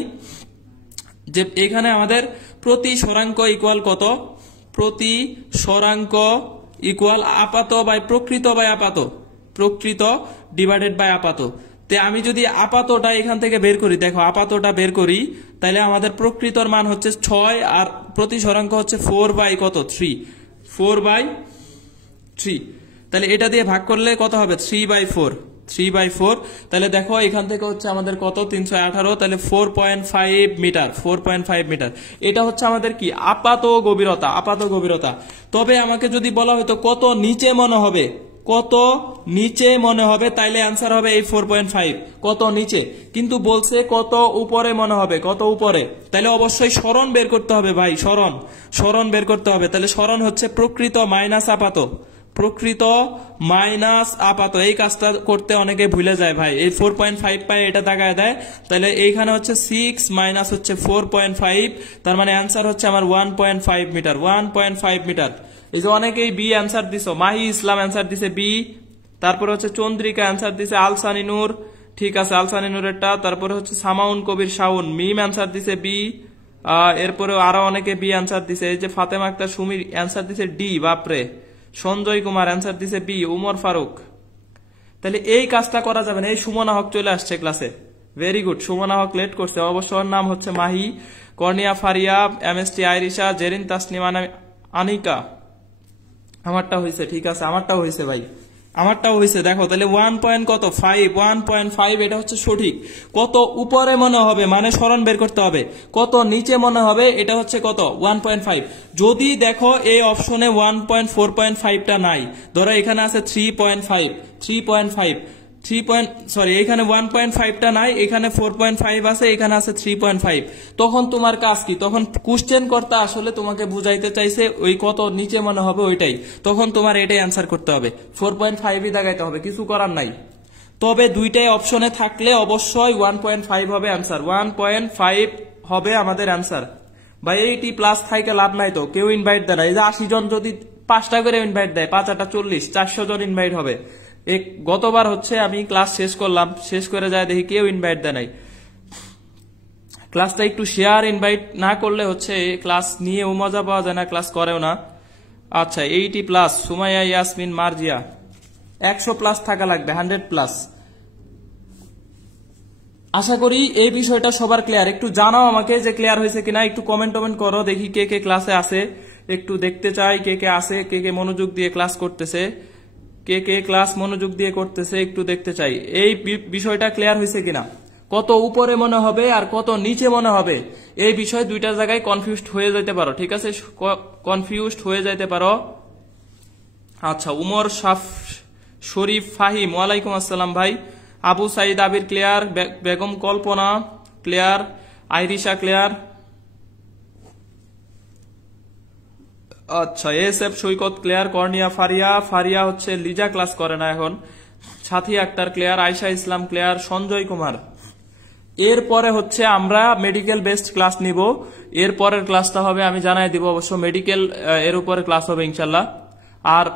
যে এখানে আমাদের প্রতি সরাঙ্ক ইকুয়াল কত? প্রতি সরাঙ্ক ইকুয়াল আপাত বাই প্রকৃত বাই আপাত, প্রকৃত ডিভাইডেড বাই আপাত। তে আমি যদি আপাতটা এখান থেকে বের করি, দেখো আপাতটা বের করি, তাহলে আমাদের প্রকৃতর মান হচ্ছে 6 আর প্রতি সরাঙ্ক হচ্ছে 4/3। তাহলে এটা দিয়ে ভাগ করলে কত হবে? 3/4। তাহলে দেখো এখান থেকে হচ্ছে আমাদের কত? 318, তাহলে 4.5 মিটার। এটা হচ্ছে আমাদের কি? আপাত গভীরতা। তবে আমাকে যদি বলা হতো কত নিচে মনে হবে, তাইলে অ্যান্সার হবে এই 4.5, কত নিচে। কিন্তু বলছে কত উপরে মনে হবে, তাহলে অবশ্যই সরণ বের করতে হবে ভাই, সরণ বের করতে হবে। তাহলে সরণ হচ্ছে প্রকৃত মাইনাস আপাত, এই কাজটা করতে অনেকে ভুলে যায় ভাই। এই 4.5 পায় এটা দাগায় দেয়, তাহলে এইখানে হচ্ছে 6 মাইনাস হচ্ছে 4.5, তার মানে অ্যান্সার হচ্ছে আমার 1.5 মিটার। এই যে অনেকেই বি অ্যান্সার দিছো, মাহি ইসলাম অ্যান্সার দিছে বি, তারপরে হচ্ছে চন্দ্রিকা অ্যান্সার দিছে আলসানি নূর, ঠিক আছে আলসানি নূরেরটা। তারপরে হচ্ছে সামাউন কবির শাওন, মিম অ্যান্সার দিছে বি, এরপরে আরো অনেকে বি অ্যান্সার দিছে। এই যে ফাতেমা আক্তার সুমির অ্যান্সার দিছে ডি, বাপরে। সঞ্জয় কুমার অ্যান্সার দিছে বি, উমর ফারুক। তাহলে এই কাজটা করা যাবে না। এই সুমনা হক চলে আসছে ক্লাসে, ভেরি গুড। সুমনা হক লেট করছে, অবশ্য ওর নাম হচ্ছে মাহি, কর্নিয়া ফারিয়া, এমএসটি আইরিশা, জেরিন তাসনিমা, আনিকা। আমারটা হয়েছে, ঠিক আছে আমারটাও হয়েছে ভাই, আমারটাও হয়েছে। দেখো তাহলে 1.5, এটা হচ্ছে সঠিক। কত উপরে মনে হবে মানে সরণ বের করতে হবে, কত নিচে মনে হবে এটা হচ্ছে কত? 1.5। যদি দেখো এই অপশনে 4.5টা নাই, ধরো এখানে আছে 3.5, এখানে 1.5টা নাই, এখানে 4.5 আছে, এখানে আছে 3.5। তখন তোমার কাজ কি? তখন কোশ্চেন করতে আসলে তোমাকে বুঝাইতে চাইছে ওই কত নিচে মনে হবে ওইটাই, তখন তোমার এটাই অ্যান্সার করতে হবে, 4.5ই দাগাইতে হবে, কিছু করার নাই। তবে দুইটাই অপশনে থাকলে অবশ্যই 1.5 হবে অ্যান্সার, 1.5 হবে আমাদের অ্যান্সার। ভাই 80 প্লাস থাইকে লাভ নাই তো, কেউ ইনভাইট দেয় না। এই যে 80 জন যদি 5টা করে ইনভাইট দেয়, 5 8 40, 400 জন ইনভাইট হবে। গতবার হচ্ছে আমি ক্লাস শেষ করলাম, শেষ করে যায় দেখি কেউ ইনভাইট দেয় নাই। ক্লাসটা একটু শেয়ার ইনভাইট না করলে হচ্ছে ক্লাস নিয়েও মজা পাওয়া যায় না, ক্লাস করেও না। আচ্ছা 80 প্লাস, সুমাইয়া ইয়াসমিন মার্জিয়া, 100 প্লাস থাকা লাগবে, 100 প্লাস। আশা করি এই বিষয়টা সবার ক্লিয়ার। একটু জানাও আমাকে যে ক্লিয়ার হয়েছে কিনা, একটু কমেন্ট করো, দেখি কে কে ক্লাসে আছে, একটু দেখতে চাই কে কে আছে, কে কে মনোযোগ দিয়ে ক্লাস করতেছে, কে কে ক্লাস মনোযোগ দিয়ে করতেছে, একটু দেখতে চাই এই বিষয়টা ক্লিয়ার হয়েছে কিনা। কত উপরে মনে হবে আর কত নিচে মনে হবে, এই বিষয় দুইটা জায়গায় কনফিউজড হয়ে যেতে পারো, ঠিক আছে, কনফিউজড হয়ে যেতে পারো। আচ্ছা উমর শরীফ ফাহিম, ওয়ালাইকুম আসসালাম ভাই। আবু সাইদ আবির ক্লিয়ার, বেগম কল্পনা ক্লিয়ার, আইরিশা ক্লিয়ার। আচ্ছা এসএফ সৈকত ক্লিয়ার, কর্নিয়া ফারিয়া হচ্ছে লিজা ক্লাস করে না এখন, সাথী আক্তার ক্লিয়ার, আয়শা ইসলাম ক্লিয়ার, সঞ্জয় কুমার। এরপরে হচ্ছে আমরা মেডিকেল বেসড ক্লাস নিব, এর পরের ক্লাসটা হবে আমি জানাই দিব অবশ্য, মেডিকেল এর উপরে ক্লাস হবে ইনশাল্লাহ। আর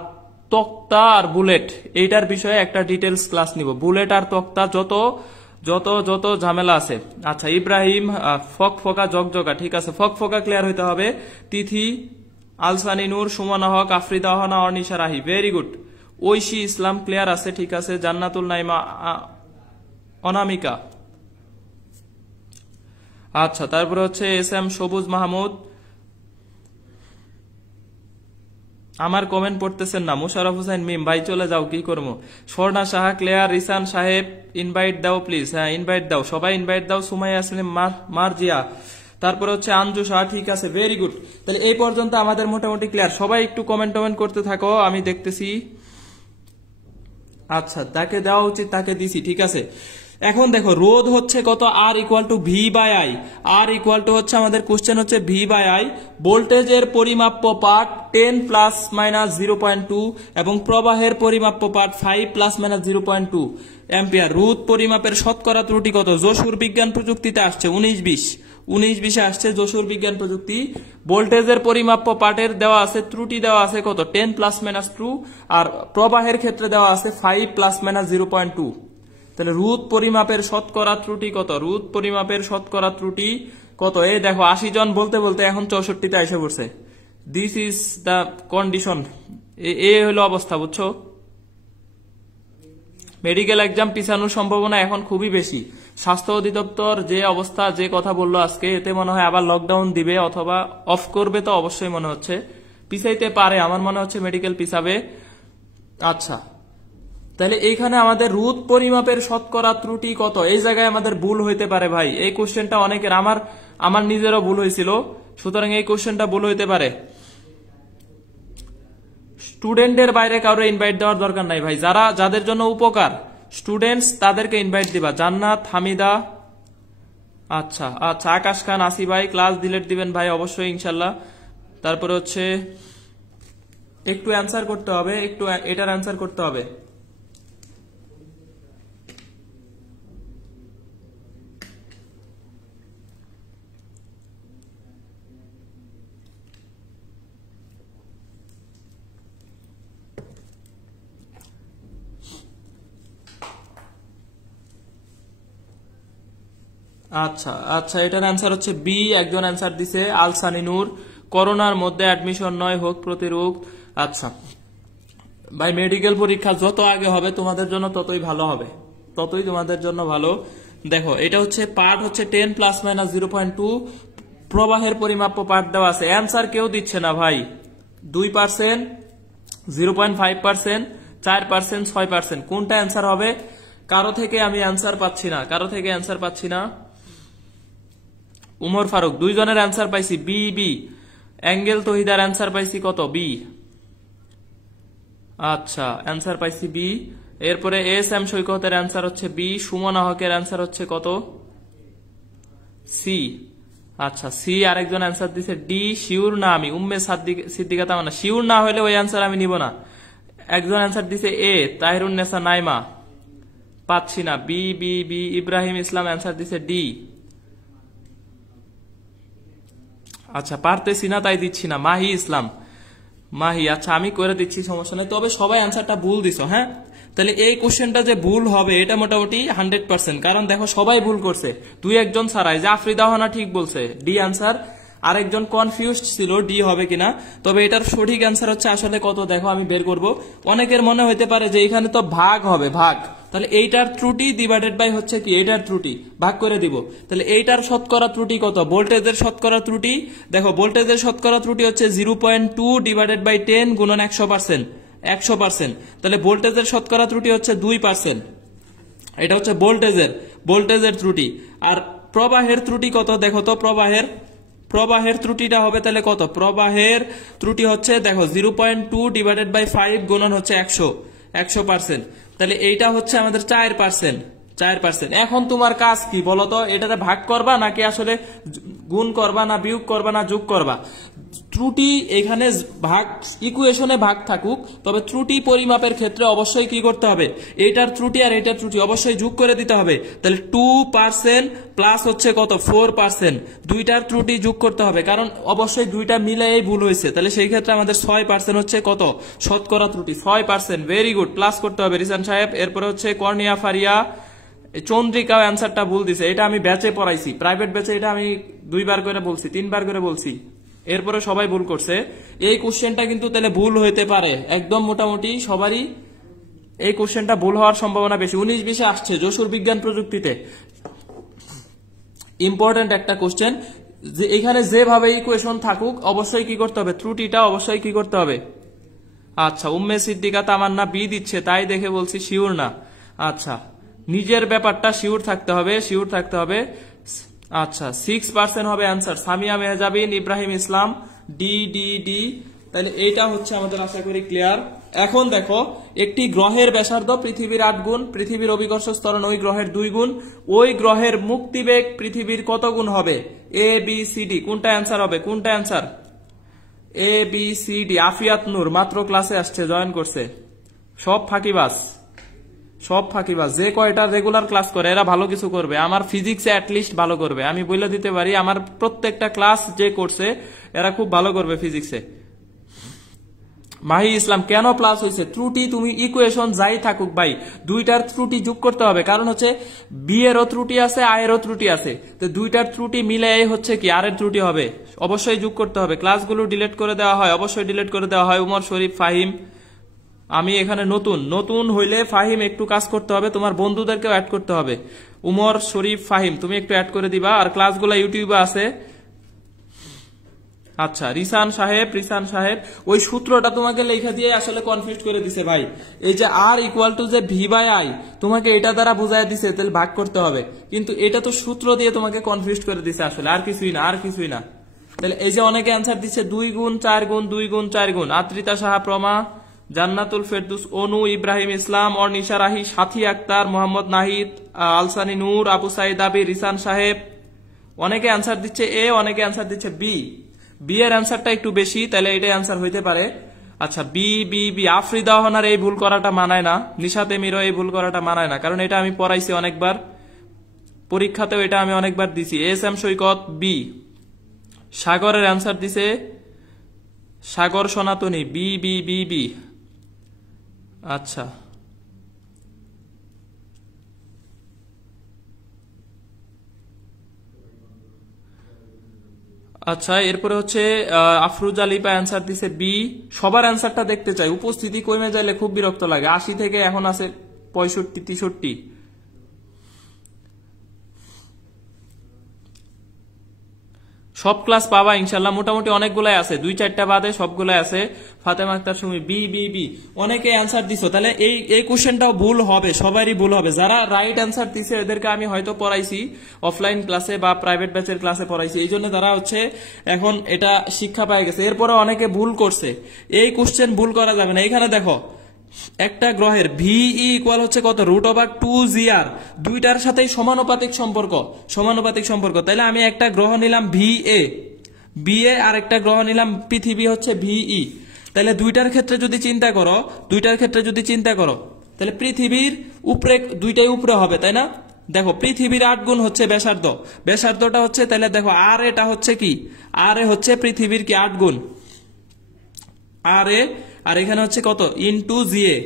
তক্তা আর বুলেট এইটার বিষয়ে একটা ডিটেলস ক্লাস নিব, বুলেট আর তক্তা যত যত যত ঝামেলা আছে। আচ্ছা ইব্রাহিম ফকফকা জগজগা, ঠিক আছে, ফকফকা ক্লিয়ার হইতে হবে। তিথি আলসানি নূর, সুমনা হক, আফ্রিদা হনা, অর্নিশা রাহি, ভেরি গুড। ঐশী ইসলাম ক্লিয়ার আছে, ঠিক আছে। জান্নাতুল নাইমা, অনামিকা। আচ্ছা তারপরে হচ্ছে এস এম সবুজ মাহমুদ, আমার কমেন্ট পড়তেছেন না। মুশারফ হোসেন মিম, ভাই চলে যাও কি করবো। স্বর্ণা সাহা ক্লিয়ার, রিসান সাহেব ইনভাইট দাও প্লিজ, হ্যাঁ ইনভাইট দাও, সবাই ইনভাইট দাও। সুমাইয়া আসলিম মার্জিয়া, তারপরে হচ্ছে আঞ্জু শাহ, ঠিক আছে, ভেরি গুড। তাহলে এই পর্যন্ত আমাদের মোটামুটি ক্লিয়ার। সবাই একটু কমেন্ট করতে থাকো, আমি দেখতেছি। আচ্ছা তাকে দেওয়া উচিত, তাকে দিছি, ঠিক আছে। এখন দেখো রোধ হচ্ছে কত, R equal to V by I, R equal to হচ্ছে আমাদের কোশ্চেন হচ্ছে ভি বাই আই। ভোল্টেজের পরিমাপ্য পার্ট 10 প্লাস মাইনাস 0.2 এবং প্রবাহের পরিমাপ্য পার্ট 5 প্লাস মাইনাস 0.2 অ্যাম্পিয়ার। রোধ পরিমাপের শতকরা ত্রুটি কত, যশোর বিজ্ঞান প্রযুক্তিতে আসছে 19-20 আসছে যশোর বিজ্ঞান প্রযুক্তি। ভোল্টেজের পরিমাপ্য পার্টের দেওয়া আছে ত্রুটি দেওয়া আছে কত, 10 প্লাস মাইনাস 2, আর প্রবাহের ক্ষেত্রে দেওয়া আছে 5 প্লাস মাইনাস 0.2। তাহলে রোধ পরিমাপের শতকরা ত্রুটি কত, রোধ পরিমাপের শতকরা ত্রুটি কত। এই দেখো 80 জন বলতে বলতে এখন 64তে এসে পড়ছে। দিস ইজ দ্য কন্ডিশন, এ হলো অবস্থা, বুঝছো। মেডিকেল এক্সাম পিছানোর সম্ভাবনা এখন খুবই বেশি। স্বাস্থ্য অধিদপ্তর যে অবস্থা, যে কথা বললো আজকে, এতে মনে হয় আবার লকডাউন দিবে অথবা অফ করবে, তো অবশ্যই মনে হচ্ছে পিছাইতে পারে, আমার মনে হচ্ছে মেডিকেল পিছাবে। আচ্ছা তাহলে এইখানে আমাদের রোধ পরিমাপের শতকরা ত্রুটি কত, এই জায়গায় আমাদের ভুল হইতে পারে ভাই। এই কোশ্চেনটা অনেকের, আমার নিজেরও ভুল হয়েছিল, সুতরাং এই কোশ্চেনটা ভুল হইতে পারে। স্টুডেন্টের বাইরে কারো ইনভাইট দেওয়ার দরকার নাই ভাই, যাদের জন্য উপকার স্টুডেন্টস তাদেরকে ইনভাইট দিবা। জান্নাত হামিদা, আচ্ছা আচ্ছা আকাশ খান, আসি ভাই ক্লাস ডিলিট দিবেন ভাই অবশ্যই ইনশাল্লাহ। তারপরে হচ্ছে একটু অ্যান্সার করতে হবে, একটু এটার অ্যান্সার করতে হবে। আচ্ছা আচ্ছা এটার অ্যান্সার হচ্ছে বি। একজন অ্যান্সার দিছে আলসানি নূর, করোনার মধ্যে অ্যাডমিশন নয়, হোক প্রতিরোধ। আচ্ছা ভাই মেডিকেল পরীক্ষা যত আগে হবে তোমাদের জন্য ততই ভালো হবে, ততই তোমাদের জন্য ভালো। দেখো এটা হচ্ছে পার্ট হচ্ছে 10 প্লাস মাইনাস 0.2, প্রবাহের পরিমাপ্য পার্ট দেওয়া আছে। অ্যান্সার কেউ দিচ্ছে না ভাই, 2%, 0.5%, 4%, 6%, কোনটা অ্যান্সার হবে? কারো থেকে আমি অ্যান্সার পাচ্ছি না, কারো থেকে অ্যান্সার পাচ্ছি না। উমর ফারুক, 2 জনের অ্যান্সার পাইছি বি। অ্যাঙ্গেল তহিদার অ্যান্সার পাইছি কত, বি। আচ্ছা অ্যান্সার পাইছি বি। এরপরে এস এম সৈকতের অ্যান্সার হচ্ছে বি। সুমনা হকের অ্যান্সার হচ্ছে কত, সি। আচ্ছা সি। আরেকজন অ্যান্সার দিছে ডি। শিওর না আমি, উম্মে সিদ্দিকা তামান্না, শিওর না হলে ওই অ্যান্সার আমি নিব না। একজন অ্যান্সার দিছে এ, তাহিরুন নেসা নাইমা। পাচ্ছি না। বি বি বি ইব্রাহিম ইসলাম অ্যান্সার দিছে ডি। আচ্ছা পারতেছি না তাই দিচ্ছি না। মাহি ইসলাম, মাহি, আচ্ছা আমি করে দিচ্ছি, সমস্যা নেই। তবে সবাই অ্যান্সারটা ভুল দিছো, হ্যাঁ? তাহলে এই কোশ্চেনটা যে ভুল হবে এটা মোটামুটি 100%, কারণ দেখো সবাই ভুল করছে, দুই একজন ছাড়াই। যে আফ্রিদা হানা ঠিক বলছে ডি অ্যান্সার, আরেকজন কনফিউজড ছিল ডি হবে কিনা। তবে এটার সঠিক অ্যান্সার হচ্ছে আসলে কত দেখো আমি বের করব। অনেকের মনে হইতে পারে যে এখানে তো ভাগ হবে, ভাগ, তাহলে এইটার ত্রুটি ডিভাইডেড বাই হচ্ছে কি এইটার ত্রুটি, ভাগ করে দিব। তাহলে এইটার শতকরা ত্রুটি কত? ভোল্টেজের শতকরা ত্রুটি দেখো, ভোল্টেজের শতকরা ত্রুটি হচ্ছে 0.2 ডিভাইডেড বাই 10 গুণন 100%, 100%। তাহলে ভোল্টেজের শতকরা ত্রুটি হচ্ছে 2%। এটা হচ্ছে ভোল্টেজের ত্রুটি। আর প্রবাহের ত্রুটি কত দেখো তো, প্রবাহের ত্রুটিটা হবে তাহলে কত? প্রবাহের ত্রুটি হচ্ছে দেখো 0.2 ডিভাইডেড বাই 5 গুণন হচ্ছে 100%। তাহলে এইটা হচ্ছে আমাদের 4%। এখন তোমার কাজ কি বলো তো? এটাতে ভাগ করবা নাকি আসলে গুণ করবা, না বিয়োগ করবা, না যোগ করবা? ত্রুটি এখানে ভাগ, ইকুয়েশনে ভাগ থাকুক, তবে ত্রুটি পরিমাপের ক্ষেত্রে অবশ্যই কি করতে হবে? এইটার ত্রুটি আর এইটার ত্রুটি অবশ্যই যোগ করে দিতে হবে। তাহলে 2% প্লাস হচ্ছে কত? 4%। দুইটার ত্রুটি যোগ করতে হবে, কারণ অবশ্যই দুইটা মিলেই ভুল হয়েছে। তাহলে সেই ক্ষেত্রে আমাদের 6% হচ্ছে কত? শতকরা ত্রুটি 6%। ভেরি গুড, প্লাস করতে হবে রিসান সাহেব। এরপরে হচ্ছে কর্নিয়া ফারিয়া, চন্দ্রিকাও অ্যান্সারটা ভুল দিছে। এটা আমি ব্যাচে পড়াইছি, প্রাইভেট ব্যাচে, এটা আমি 2 বার করে বলছি, 3 বার করে বলছি, এরপরে সবাই ভুল করছে। এই কোশ্চেনটা কিন্তু তাহলে ভুল হইতে পারে, একদম মোটামুটি সবারই এই কোশ্চেনটা ভুল হওয়ার সম্ভাবনা বেশি। 19-20 আসছে যশোর বিজ্ঞান প্রযুক্তিতে, ইম্পর্টেন্ট একটা কোশ্চেন। যে এখানে যেভাবে ইকুয়েশন থাকুক অবশ্যই কি করতে হবে? ত্রুটিটা অবশ্যই কি করতে হবে? আচ্ছা উম্মে সিদ্দিকা তামান্না বি দিচ্ছে, তাই দেখে বলছি, শিওর না। আচ্ছা নিজের ব্যাপারটা শিওর থাকতে হবে। আচ্ছা 6% হবে অ্যান্সার। সামিয়া মেহজাবিন, ইব্রাহিম ইসলাম, ডি ডি ডি। তাহলে এইটা হচ্ছে আমাদের আশা করি ক্লিয়ার। এখন দেখো, একটি গ্রহের ব্যাসার্ধ পৃথিবীর 8 গুণ, পৃথিবীর অভিকর্ষ ত্বরণ ওই গ্রহের 2 গুণ, ওই গ্রহের মুক্তিবেগ পৃথিবীর কত গুণ হবে? এ বি সি ডি, কোনটা অ্যান্সার হবে? কোনটা answer? A B C D. আফিয়াত নূর মাত্র ক্লাসে আসছে, জয়েন করছে। সব ফাঁকিবাজ, যে কয়টা রেগুলার ক্লাস করে এরা ভালো কিছু করবে। আমার ফিজিক্সে অ্যাটলিস্ট ভালো করবে, আমি বলে দিতে পারি। আমার প্রত্যেকটা ক্লাস যে করছে এরা খুব ভালো করবে ফিজিক্সে। মাহি ইসলাম, কেন প্লাস হয়েছে? ত্রুটি, তুমি ইকুয়েশন যাই থাকুক ভাই, দুইটার ত্রুটি যোগ করতে হবে। কারণ হচ্ছে বি এরও ত্রুটি আছে, আই এরও ত্রুটি আছে, তো দুইটার ত্রুটি মিলে হচ্ছে কি আর এর ত্রুটি হবে, অবশ্যই যোগ করতে হবে। ক্লাসগুলো ডিলিট করে দেওয়া হয়, অবশ্যই ডিলিট করে দেওয়া হয়। উমর শরীফ, ফাহিম, আমি এখানে নতুন হইলে ফাহিম একটু কাজ করতে হবে, তোমার বন্ধুদেরকেও অ্যাড করতে হবে। উমর শরীফ, ফাহিম তুমি একটু অ্যাড করে দিবা। আর ক্লাসগুলো ইউটিউবে আছে। আচ্ছা রিসান সাহেব ওই সূত্রটা তোমাকে লেখা দিয়ে আসলে কনফিউজ করে দিছে ভাই। এই যে আর ইকুয়াল টু যে ভি বাই আই, তোমাকে এটা দ্বারা বুঝাই দিছে, তাহলে ভাগ করতে হবে, কিন্তু এটা তো সূত্র দিয়ে তোমাকে কনফিউজ করে দিছে আসলে, আর কিছুই না। তাহলে এই যে অনেকে অ্যান্সার দিচ্ছে 2 গুণ 4 গুণ 2 গুণ 4 গুণ। আত্রিতা সাহা প্রমা, জান্নাতুল ফেরদুস, অনু, ইব্রাহিম ইসলাম, অর্নিশা রাহি, সাথী আক্তার, মোহাম্মদ নাহিদ, আলসানি নূর, আবু সাইদ আবি, রিসান সাহেব। অনেকে অ্যান্সার দিচ্ছে এ, অনেকে অ্যান্সার দিচ্ছে বি। বি এর অ্যান্সারটা একটু বেশি, তাহলে এটাই অ্যান্সার হইতে পারে। আচ্ছা বি বি বি। আফ্রিদা হনার এই ভুল করাটা মানায় না, নিশাতে মিরো এই ভুল করাটা মানায় না, কারণ এটা আমি পড়াইছি অনেকবার, পরীক্ষাতেও এটা আমি অনেকবার দিছি। এস এম সৈকত বি। সাগরের অ্যান্সার দিছে সাগর সনাতনী, বি বি বি বি। আচ্ছা আচ্ছা এরপরে হচ্ছে আফরুজ আলিপা অ্যান্সার দিছে বি। সবার অ্যান্সারটা দেখতে চাই, উপস্থিতি কমে যাইলে খুব বিরক্ত লাগে। 80 থেকে এখন আছে 65, 63। সব ক্লাস পাবা ইনশাল্লাহ, মোটামুটি অনেকগুলাই আছে, 2-4টা বাদে সবগুলাই আছে। Fatema Akter Sumi B B B. অনেকে অ্যান্সার দিছো, তাহলে এই কোশ্চেনটাও ভুল হবে, সবারই ভুল হবে। যারা রাইট অ্যান্সার দিছে এদেরকে আমি হয়তো পড়াইছি অফলাইন ক্লাসে বা প্রাইভেট ব্যাচের ক্লাসে পড়াইছি, এই জন্য তারা হচ্ছে এখন এটা শিক্ষা পায় গেছে। এরপরে অনেকে ভুল করছে, এই কোশ্চেন ভুল করা যাবে না। এখানে দেখো একটা গ্রহের ভিই ইকুয়াল হচ্ছে কত? √2gr। দুইটার সাথেই সমানুপাতিক সম্পর্ক। তাহলে আমি একটা গ্রহ নিলাম বি এ আর একটা গ্রহ নিলাম পৃথিবী হচ্ছে ভিই। তাহলে দুইটার ক্ষেত্রে যদি চিন্তা করো তাহলে পৃথিবীর উপরে দুইটাই উপরে হবে, তাই না? দেখো পৃথিবীর 8 গুণ হচ্ছে ব্যাসার্ধ, ব্যাসার্ধটা হচ্ছে, তাহলে দেখো আর এটা হচ্ছে কি, আর এ হচ্ছে পৃথিবীর কি 8 গুণ আর এ, আর এখানে হচ্ছে কত into G A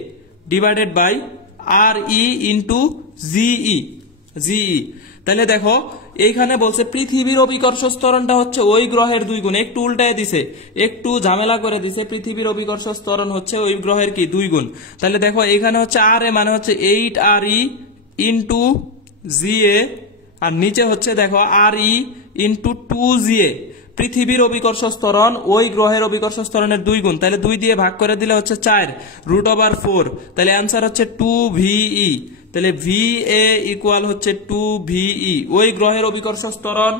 divided by আর ই ইনটু জিই জিই। তাহলে দেখো এইখানে বলছে পৃথিবীর অভিকর্ষ ত্বরণটা হচ্ছে ওই গ্রহের 2 গুণ, একটু উল্টায় দিছে, একটু ঝামেলা করে দিছে, পৃথিবীর অভিকর্ষ ত্বরণ হচ্ছে ওই গ্রহের কি 2 গুণ। তাহলে দেখো এখানে হচ্ছে আর এ মানে হচ্ছে 8 আর ই ইনটু জি এ, আর নিচে হচ্ছে দেখো আর ই ইনটু 2 জি এ। পৃথিবীর অভিকর্ষ ত্বরণ ওই গ্রহের অভিকর্ষ ত্বরণের 2 গুণ, তাহলে 2 দিয়ে ভাগ করে দিলে হচ্ছে 4 √/4, তাহলে অ্যান্সার হচ্ছে 2 ভিই। তাহলে ভি এ ইকুয়াল হচ্ছে 2 ভিই। ওই গ্রহের অভিকর্ষ ত্বরণ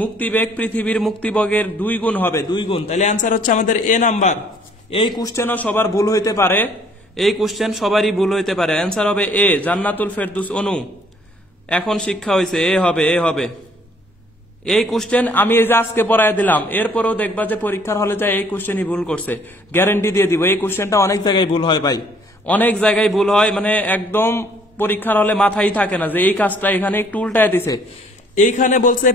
মুক্তিবেগ পৃথিবীর মুক্তিবেগের 2 গুণ হবে, 2 গুণ। তাহলে অ্যান্সার হচ্ছে আমাদের এ নাম্বার। এই কোশ্চেনও সবার ভুল হইতে পারে, এই কোশ্চেন সবারই ভুল হইতে পারে, অ্যান্সার হবে এ, জান্নাতুল ফেরদৌস অনু। এখন শিক্ষা হয়েছে এ হবে, এ হবে। এই কোশ্চেন আমি এই যে আজকে পড়ায় দিলাম, এরপরেও দেখবা যে পরীক্ষার হলে যায় এই কোশ্চেনই ভুল করছে, গ্যারান্টি দিয়ে দিব। এই কোশ্চেনটা অনেক জায়গায় ভুল হয় ভাই, অনেক জায়গায় ভুল হয়, মানে একদম পরীক্ষার হলে মাথায় থাকে না যে এই কাজটা এখানে একটু উল্টায় দিছে। এইখানে বলছে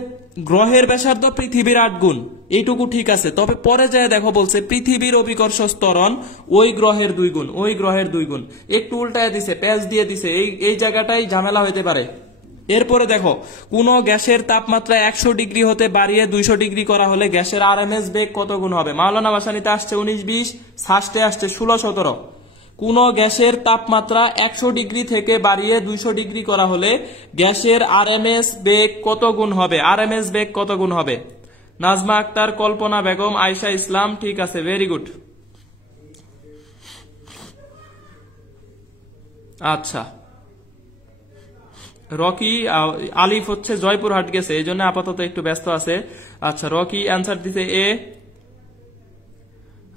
গ্রহের ব্যাসার্ধ পৃথিবীর 8 গুণ, এইটুকু ঠিক আছে, তবে পরে যায় দেখো বলছে পৃথিবীর অভিকর্ষ ত্বরণ ওই গ্রহের 2 গুণ, ওই গ্রহের 2 গুণ, একটু উল্টায় দিছে, প্যাচ দিয়ে দিছে, এই জায়গাটাই ঝামেলা হইতে পারে। এরপরে দেখো কোন গ্যাসের তাপমাত্রা 100 ডিগ্রি হতে বাড়িয়ে 200 ডিগ্রি করা হলে গ্যাসের আরএমএস বেগ কত গুণ হবে? মাওলানা ভাসানীতে আসছে 19-20, ষষ্ঠে আসছে 16-17। কোন গ্যাসের তাপমাত্রা 100 ডিগ্রি থেকে বাড়িয়ে 200 ডিগ্রি করা হলে গ্যাসের আরএমএস বেগ কত গুণ হবে? আরএমএস বেগ কত গুণ হবে? নাজমা আক্তার, কল্পনা বেগম, আয়েশা ইসলাম, ঠিক আছে, ভেরি গুড। আচ্ছা, রকি আলিফ হচ্ছে জয়পুরহাট গেছে, এই জন্য আপাতত একটু ব্যস্ত আছে। আচ্ছা, রকি অ্যান্সার দিছে এ।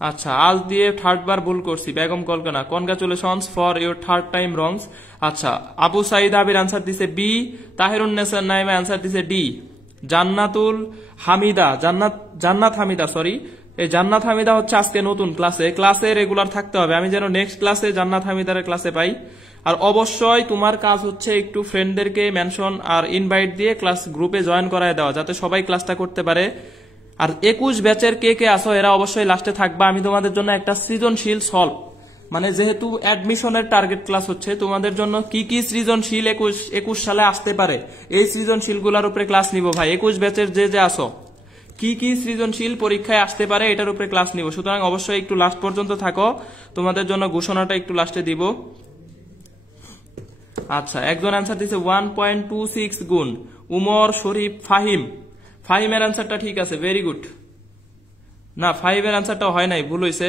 আচ্ছা, আজ দিয়ে 3rd বার ভুল করছি, Begum Kalpana, congratulations for your 3rd time wrongs. আচ্ছা, আবু সাইদ আবির অ্যান্সার দিছে বি, তাহিরুন্নেসা নাইমা অ্যান্সার দিছে ডি। জান্নাতুল হামিদা, জান্নাত হামিদা, সরি, এই জান্নাত হামিদা হচ্ছে আজকে নতুন ক্লাসে রেগুলার থাকতে হবে, আমি যেন নেক্সট ক্লাসে জান্নাত হামিদার ক্লাসে পাই। আর অবশ্যই তোমার কাজ হচ্ছে একটু ফ্রেন্ডদেরকে মেনশন আর ইনভাইট দিয়ে ক্লাস গ্রুপে জয়েন করায় দেওয়া, যাতে সবাই ক্লাসটা করতে পারে। আর 21 ব্যাচের কে কে আসো এরা অবশ্যই লাস্টে থাকবা। আমি তোমাদের জন্য একটা সৃজনশীল সলভ, মানে যেহেতু অ্যাডমিশনের টার্গেট ক্লাস হচ্ছে, তোমাদের জন্য কি কি সৃজনশীল 21 সালে আসতে পারে এই সৃজনশীল গুলার উপরে ক্লাস নিব ভাই। 21 ব্যাচের যে আসো কি কি সৃজনশীল পরীক্ষায় আসতে পারে এটার উপরে ক্লাস নিব, সুতরাং অবশ্যই একটু লাস্ট পর্যন্ত থাকো, তোমাদের জন্য ঘোষণাটা একটু লাস্টে দিব। আচ্ছা, একজন অ্যান্সার দিচ্ছে 1.26 গুণ, উমর শরীফ ফাহিম, ফাহিমের অ্যান্সারটা ঠিক আছে, ভেরি গুড। না, ফাহিমের অ্যান্সারটা হয় নাই, ভুল হয়েছে।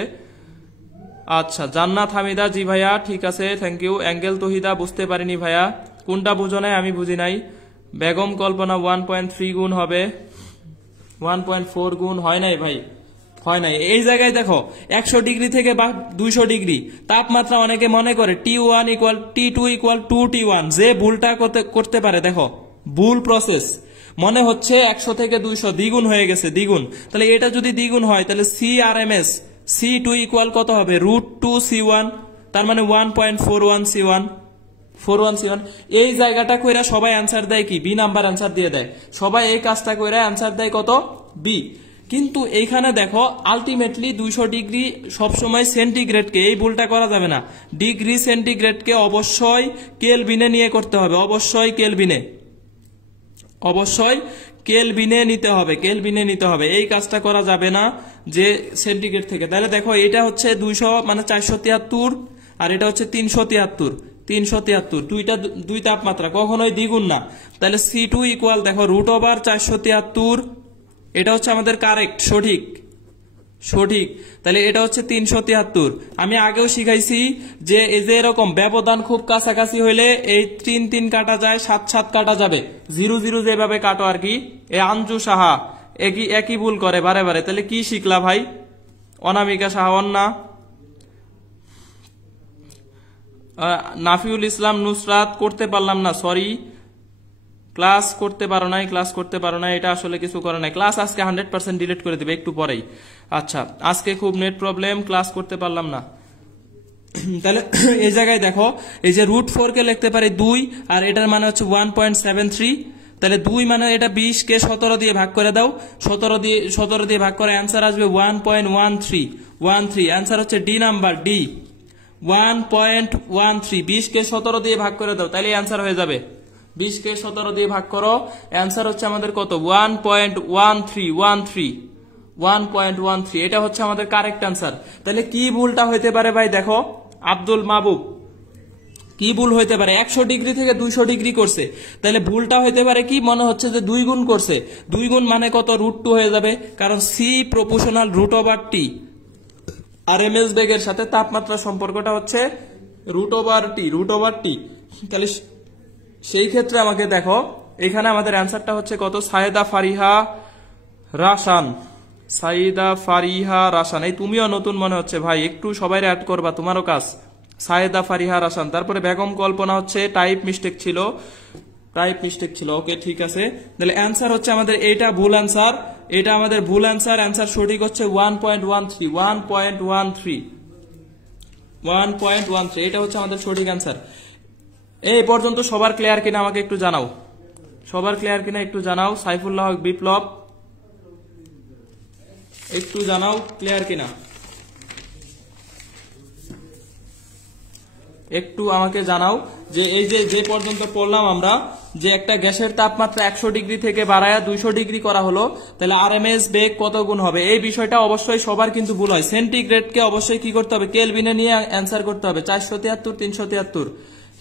আচ্ছা, জান্নাত হামিদা, জি ভাইয়া ঠিক আছে, থ্যাংক ইউ। অ্যাঙ্গেল তহিদা, বুঝতে পারিনি ভাইয়া, কোনটা বুঝো নাই আমি বুঝি নাই। বেগম কল্পনা 1.3 গুণ হবে, 1.4 গুণ হয় নাই ভাই, হয় নাই। এই জায়গায় দেখো 100 ডিগ্রি থেকে 200 ডিগ্রি তাপমাত্রা অনেকে মনে করে T1 equal T2 equal 2T1, যে ভুলটা করতে পারে দেখো ভুল প্রসেস, মনে হচ্ছে 100 থেকে 200 দ্বিগুণ হয়ে গেছে, দ্বিগুণ। তাহলে এটা যদি দ্বিগুণ হয় তাহলে CRMS C2 ইকুয়াল কত হবে? √2C1, তার মানে 1.41C1, 41C1। এই জায়গাটা কইরা সবাই অ্যান্সার দেয় কি? বি নাম্বার অ্যান্সার দিয়ে দেয়, সবাই এই কাজটা কইরা অ্যান্সার দেয় কত? বি। কিন্তু এইখানে দেখো আলটিমেটলি 200 ডিগ্রি সবসময় সেন্টিগ্রেডকে, এই ভুলটা করা যাবে না, ডিগ্রি সেন্টিগ্রেডকে অবশ্যই কেলভিনে নিয়ে করতে হবে, অবশ্যই কেলভিনে, অবশ্যই কেলভিনে নিতে হবে, কেলভিনে নিতে হবে, এই কাজটা করা যাবে না যে সেন্টিগ্রেড থেকে। তাহলে দেখো এটা হচ্ছে 200 মানে 473, আর এটা হচ্ছে 373, 373, দুই তাপমাত্রা কখনোই দ্বিগুণ না। তাহলে C2 ইকুয়াল দেখো √473, এটা হচ্ছে আমাদের কারেক্ট, সঠিক, সঠিক। তাহলে এটা হচ্ছে 373। আমি আগেও শিখাইছি যে এই যে এরকম ব্যবধান খুব কাছাকাছি হইলে এই 3 কাটা যায়, 7 কাটা যাবে, 0 যেভাবে কাটো আর কি। এই আঞ্জু সাহা একই ভুল করে বারে বারে। তাহলে কি শিখলা ভাই? অনামিকা সাহা, অন্না, নাফিউল ইসলাম নুসরাত, করতে পারলাম না, সরি, ক্লাস করতে পারো নাই, ক্লাস করতে পারো না, এটা আসলে কিছু করে নাই। ক্লাস আজকে 100% ডিলিট করে দিবে একটু পরেই। আচ্ছা, আজকে খুব নেট প্রবলেম, ক্লাস করতে পারলাম না। তাহলে এই জায়গায় দেখো এই যে √4 কে লিখতে পারি 2 আর এটার মানে হচ্ছে 1.73, তাহলে 2 মানে এটা 20 কে 17 দিয়ে ভাগ করে দাও, 17 দিয়ে ভাগ করে অ্যান্সার আসবে 1.13 অ্যান্সার হচ্ছে ডি নাম্বার, ডি 1.13। 20 কে 17 দিয়ে ভাগ করে দাও তাহলে অ্যান্সার হয়ে যাবে, 20 কে 17 দিয়ে ভাগ করো, অ্যান্সার হচ্ছে আমাদের কত 1.13, এটা হচ্ছে আমাদের কারেক্ট অ্যান্সার। তাহলে কি ভুলটা হইতে পারে ভাই দেখো, আব্দুল মাহবুব কি ভুল হইতে পারে, 100 ডিগ্রি থেকে 200 ডিগ্রি করছে, তাহলে ভুলটা হইতে পারে কি, মনে হচ্ছে যে 2 গুণ করছে, 2 গুণ মানে কত √2 হয়ে যাবে, কারণ সি প্রপোর্শনাল √T, আরএমএস বেগের সাথে তাপমাত্রা সম্পর্কটা হচ্ছে √T। তাহলে সেই ক্ষেত্রে আমাকে দেখো এখানে আমাদের অ্যান্সারটা হচ্ছে কত, সাইদা ফারিহা রাসান। এই তুমিও নতুন মনে হচ্ছে ভাই, একটু সবাই অ্যাড করবা, তোমারও কাজ। সাইদা ফারিহা রাসান, তারপরে বেগম কল্পনা হচ্ছে টাইপ মিস্টেক ছিল, ওকে ঠিক আছে। তাহলে অ্যান্সার হচ্ছে আমাদের এটা ভুল অ্যান্সার, এটা আমাদের ভুল অ্যান্সার, অ্যান্সার সঠিক হচ্ছে 1.13, এটা হচ্ছে আমাদের সঠিক অ্যান্সার। এই পর্যন্ত সবার ক্লিয়ার কিনা আমাকে একটু জানাও, একটু জানাও। সাইফুল্লাহ হক বিপ্লব একটু জানাও ক্লিয়ার কিনা, একটু আমাকে জানাও যে এই যে পর্যন্ত পড়লাম আমরা, যে একটা গ্যাসের তাপমাত্রা 100 ডিগ্রি থেকে বাড়ায়া 200 ডিগ্রি করা হলো, তাহলে আরএমএস বেগ কত গুণ হবে, এই বিষয়টা অবশ্যই সবার কিন্তু ভুল হয়। সেন্টিগ্রেডকে অবশ্যই কি করতে হবে, কেলভিনে নিয়ে অ্যান্সার করতে হবে, 473 373,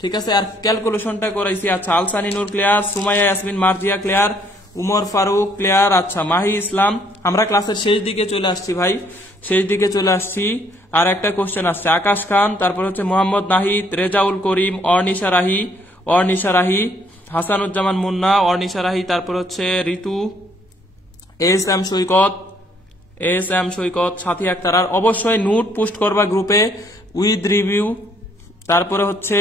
ঠিক আছে। আর ক্যালকুলেশনটা করাইছি। আচ্ছা, Alsani Noor clear, Sumaiya Yasmin Marzia clear, Umar Farooq clear. আচ্ছা, মাহি ইসলাম, আমরা ক্লাসের শেষ দিকে চলে আসছি ভাই, আর একটা কোশ্চেন আসছে, আকাশ খান, তারপর হচ্ছে মোহাম্মদ নাহিদ, রেজাউল করিম, অর্নিশা রাহি, হাসানুজ্জামান মুন্না, অর্নিশা রাহি, তারপর হচ্ছে ঋতু, এস এম সৈকত, সাথী আক্তার। আর অবশ্যই নোট পোস্ট করবা গ্রুপে উইথ রিভিউ, তারপরে হচ্ছে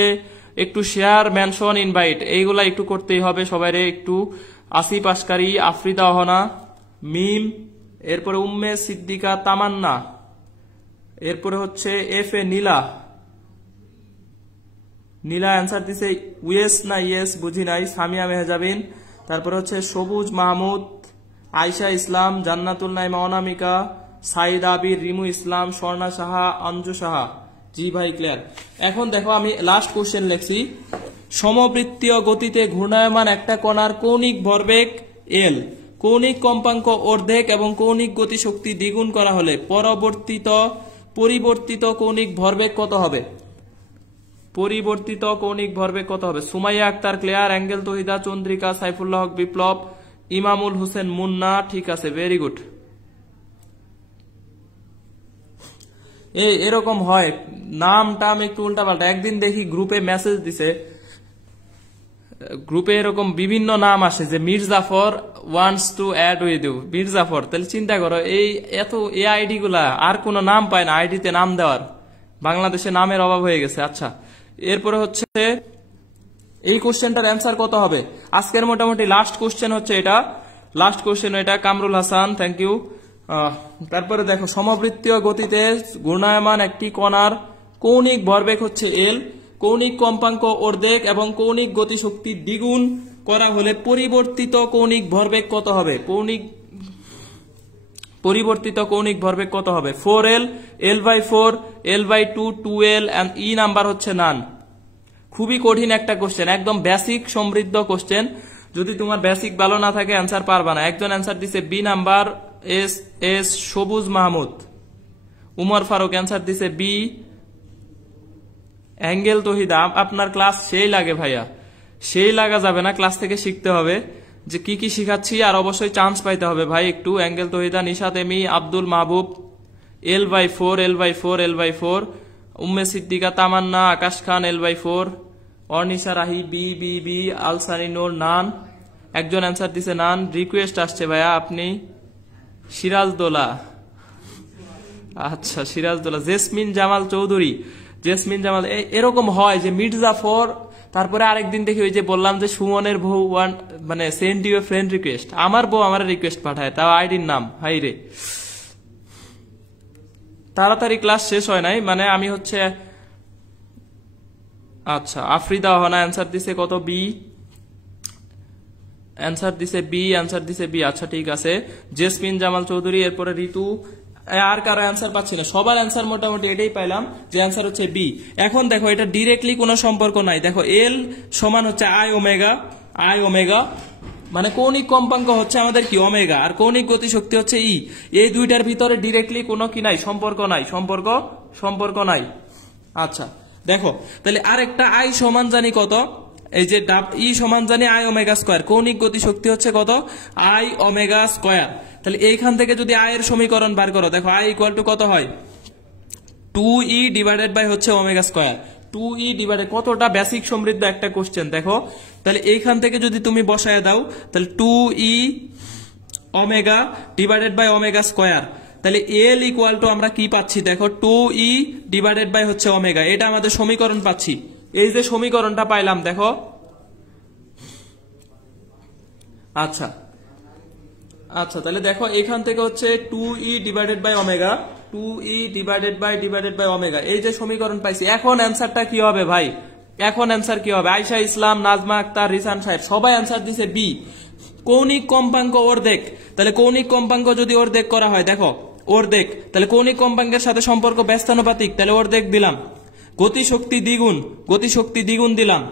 একটু শেয়ার, মেনশন, ইনভাইট, এইগুলা একটু করতেই হবে সবাইরে একটু। আসিফ আসকারি, আফরিদা অহনা, মিম, এরপরে উম্মে সিদ্দিকা তামান্না, এরপরে হচ্ছে এফ এ নীলা অ্যান্সার দিছে ইয়েস না ইয়েস বুঝি নাই, সামিয়া মেহজাবিন, তারপরে হচ্ছে সবুজ মাহমুদ, আয়শা ইসলাম, জান্নাতুল নাইমা অনামিকা, সাইদ আবির, রিমু ইসলাম, স্বর্ণা সাহা, অঞ্জু সাহা। জি ভাই ক্লিয়ার। এখন দেখো আমি লাস্ট কোশ্চেন লিখছি, সমবৃত্তীয় গতিতে ঘূর্ণায়মান একটা কণার কৌণিক ভরবেগ এল, কৌণিক কম্পাঙ্ক অর্ধেক এবং কৌণিক গতিশক্তি দ্বিগুণ করা হলে পরিবর্তিত কৌণিক ভরবেগ কত হবে? সুমাইয়া আক্তার ক্লিয়ার, অ্যাঙ্গেল তহিদা, চন্দ্রিকা, সাইফুল্লাহ হক বিপ্লব, ইমামুল হোসেন মুন্না, ঠিক আছে, ভেরি গুড। এরকম হয় নাম একটু উল্টাপাল্টা। একদিন দেখি গ্রুপে মেসেজ দিছে, গ্রুপে এরকম বিভিন্ন নাম আসে যে Mirjafar wants to add with you, Mirjafar. তাহলে চিন্তা করো, এই আইডি গুলা আর কোন নাম পায় না আইডিতে নাম দেওয়ার, বাংলাদেশে নামের অভাব হয়ে গেছে। আচ্ছা, এরপরে হচ্ছে এই কোশ্চেনটার অ্যান্সার কত হবে? আজকের মোটামুটি লাস্ট কোশ্চেন হচ্ছে এটা, কামরুল হাসান, থ্যাংক ইউ। তারপরে দেখো, সমবৃত্তীয় গতিতে ঘূর্ণায়মান একটি কণার কৌণিক ভরবেগ হচ্ছে এল, কৌণিক কম্পাঙ্ক অর্ধেক এবং কৌণিক গতিশক্তি দ্বিগুণ করা হলে পরিবর্তিত কৌণিক ভরবেগ কত হবে? 4L, L/4, L/2, 2L, and E number হচ্ছে নান। খুবই কঠিন একটা কোশ্চেন, একদম বেসিক সমৃদ্ধ কোশ্চেন। যদি তোমার বেসিক ভালো না থাকে অ্যান্সার পারবা না। একজন অ্যান্সার দিছে বি নাম্বার, এস সবুজ মাহমুদ। উমর ফারুক অ্যান্সার দিছে বি। অ্যাঙ্গেল তহিদা, আপনার ক্লাস সেই লাগে ভাইয়া, সেই লাগা যাবে না, ক্লাস থেকে শিখতে হবে যে কি কি শিখাচ্ছি, আর অবশ্যই চান্স পাইতে হবে ভাই একটু। অ্যাঙ্গেল তহিদা, নিশাত এমি, আব্দুল মাহবুব, L/4, উম্মে সিদ্দিকা তামান্না, আকাশ খান, L/4, অর্নিশা রাহি, বি, আলসানি নূর, নান। একজন অ্যান্সার দিছে নান। রিকোয়েস্ট আসছে ভাইয়া আপনি। সিরাজদোলা, আচ্ছা সিরাজদোলা। জেসমিন জামাল চৌধুরী, এরকম হয় যে মির্জাফর, তারপরে আরেকদিন দেখি ওই যে বললাম যে সুমনের বউ মানে সেন্ড ইউ ফ্রেন্ড রিকোয়েস্ট, আমার বউ আমার রিকোয়েস্ট পাঠায়, তাও আইডির নাম, হাই রে। তাড়াতাড়ি ক্লাস শেষ হয় নাই, মানে আমি হচ্ছে আচ্ছা, আফ্রিদা হনা অ্যান্সার দিছে কত? বি। অ্যান্সার দিছে বি, অ্যান্সার দিছে বি। আচ্ছা ঠিক আছে। জেসমিন জামাল চৌধুরী, এরপরে ঋতু। আর কারো অ্যান্সার পাচ্ছি না, সবার অ্যান্সার মোটামুটি এটাই পাইলাম যে অ্যান্সার হচ্ছে বি। এখন দেখো এটা ডিরেক্টলি কোনো সম্পর্ক নাই। দেখো এল সমান হচ্ছে আই ওমেগা, আই ওমেগা মানে কৌণিক কম্পাঙ্ক হচ্ছে আমাদের কি? ওমেগা। আর কৌণিক গতিশক্তি হচ্ছে ই। এই দুইটার ভিতরে ডিরেক্টলি কোনো কি নাই? সম্পর্ক নাই, সম্পর্ক নাই। আচ্ছা দেখো তাহলে আরেকটা আই সমান জানি কত? এই যে ই সমান জানি আই ওমেগা স্কয়ার। কৌণিক গতিশক্তি হচ্ছে কত? I omega square. তাহলে এইখান থেকে যদি আই এর সমীকরণ বার করো, দেখো আই ইকুয়াল টু কত হয়? 2e ডিভাইডেড বাই হচ্ছে ওমেগা স্কয়ার। 2e ডিভাইডেড, কতটা বেসিক সমৃদ্ধ একটা কোশ্চেন দেখো। তাহলে এইখান থেকে যদি তুমি বসায় দাও, তাহলে 2e omega divided by omega square. তাহলে এল ইকুয়াল টু আমরা কি পাচ্ছি? দেখো 2e ডিভাইডেড বাই হচ্ছে ওমেগা। এটা আমাদের সমীকরণ পাচ্ছি। এই যে সমীকরণটা পাইলাম দেখো। আচ্ছা আচ্ছা তাহলে দেখো এখান থেকে হচ্ছে 2e divided by omega, 2e divided by omega, এই যে সমীকরণ পাইছি। এখন অ্যান্সারটা কি হবে ভাই? এখন অ্যান্সার কি হবে? আয়শা ইসলাম, নাজমা আক্তার, রিসান সাহেব সবাই অ্যান্সার দিছে বি। কৌণিক কম্পাঙ্ক অর্ধেক। তাহলে কৌণিক কম্পাঙ্ক যদি অর্ধেক করা হয়, দেখো অর্ধেক, তাহলে কৌণিক কম্পাঙ্কের সাথে সম্পর্ক ব্যস্তানুপাতিক, তাহলে অর্ধেক দিলাম। গতিশক্তি দ্বিগুণ দিলাম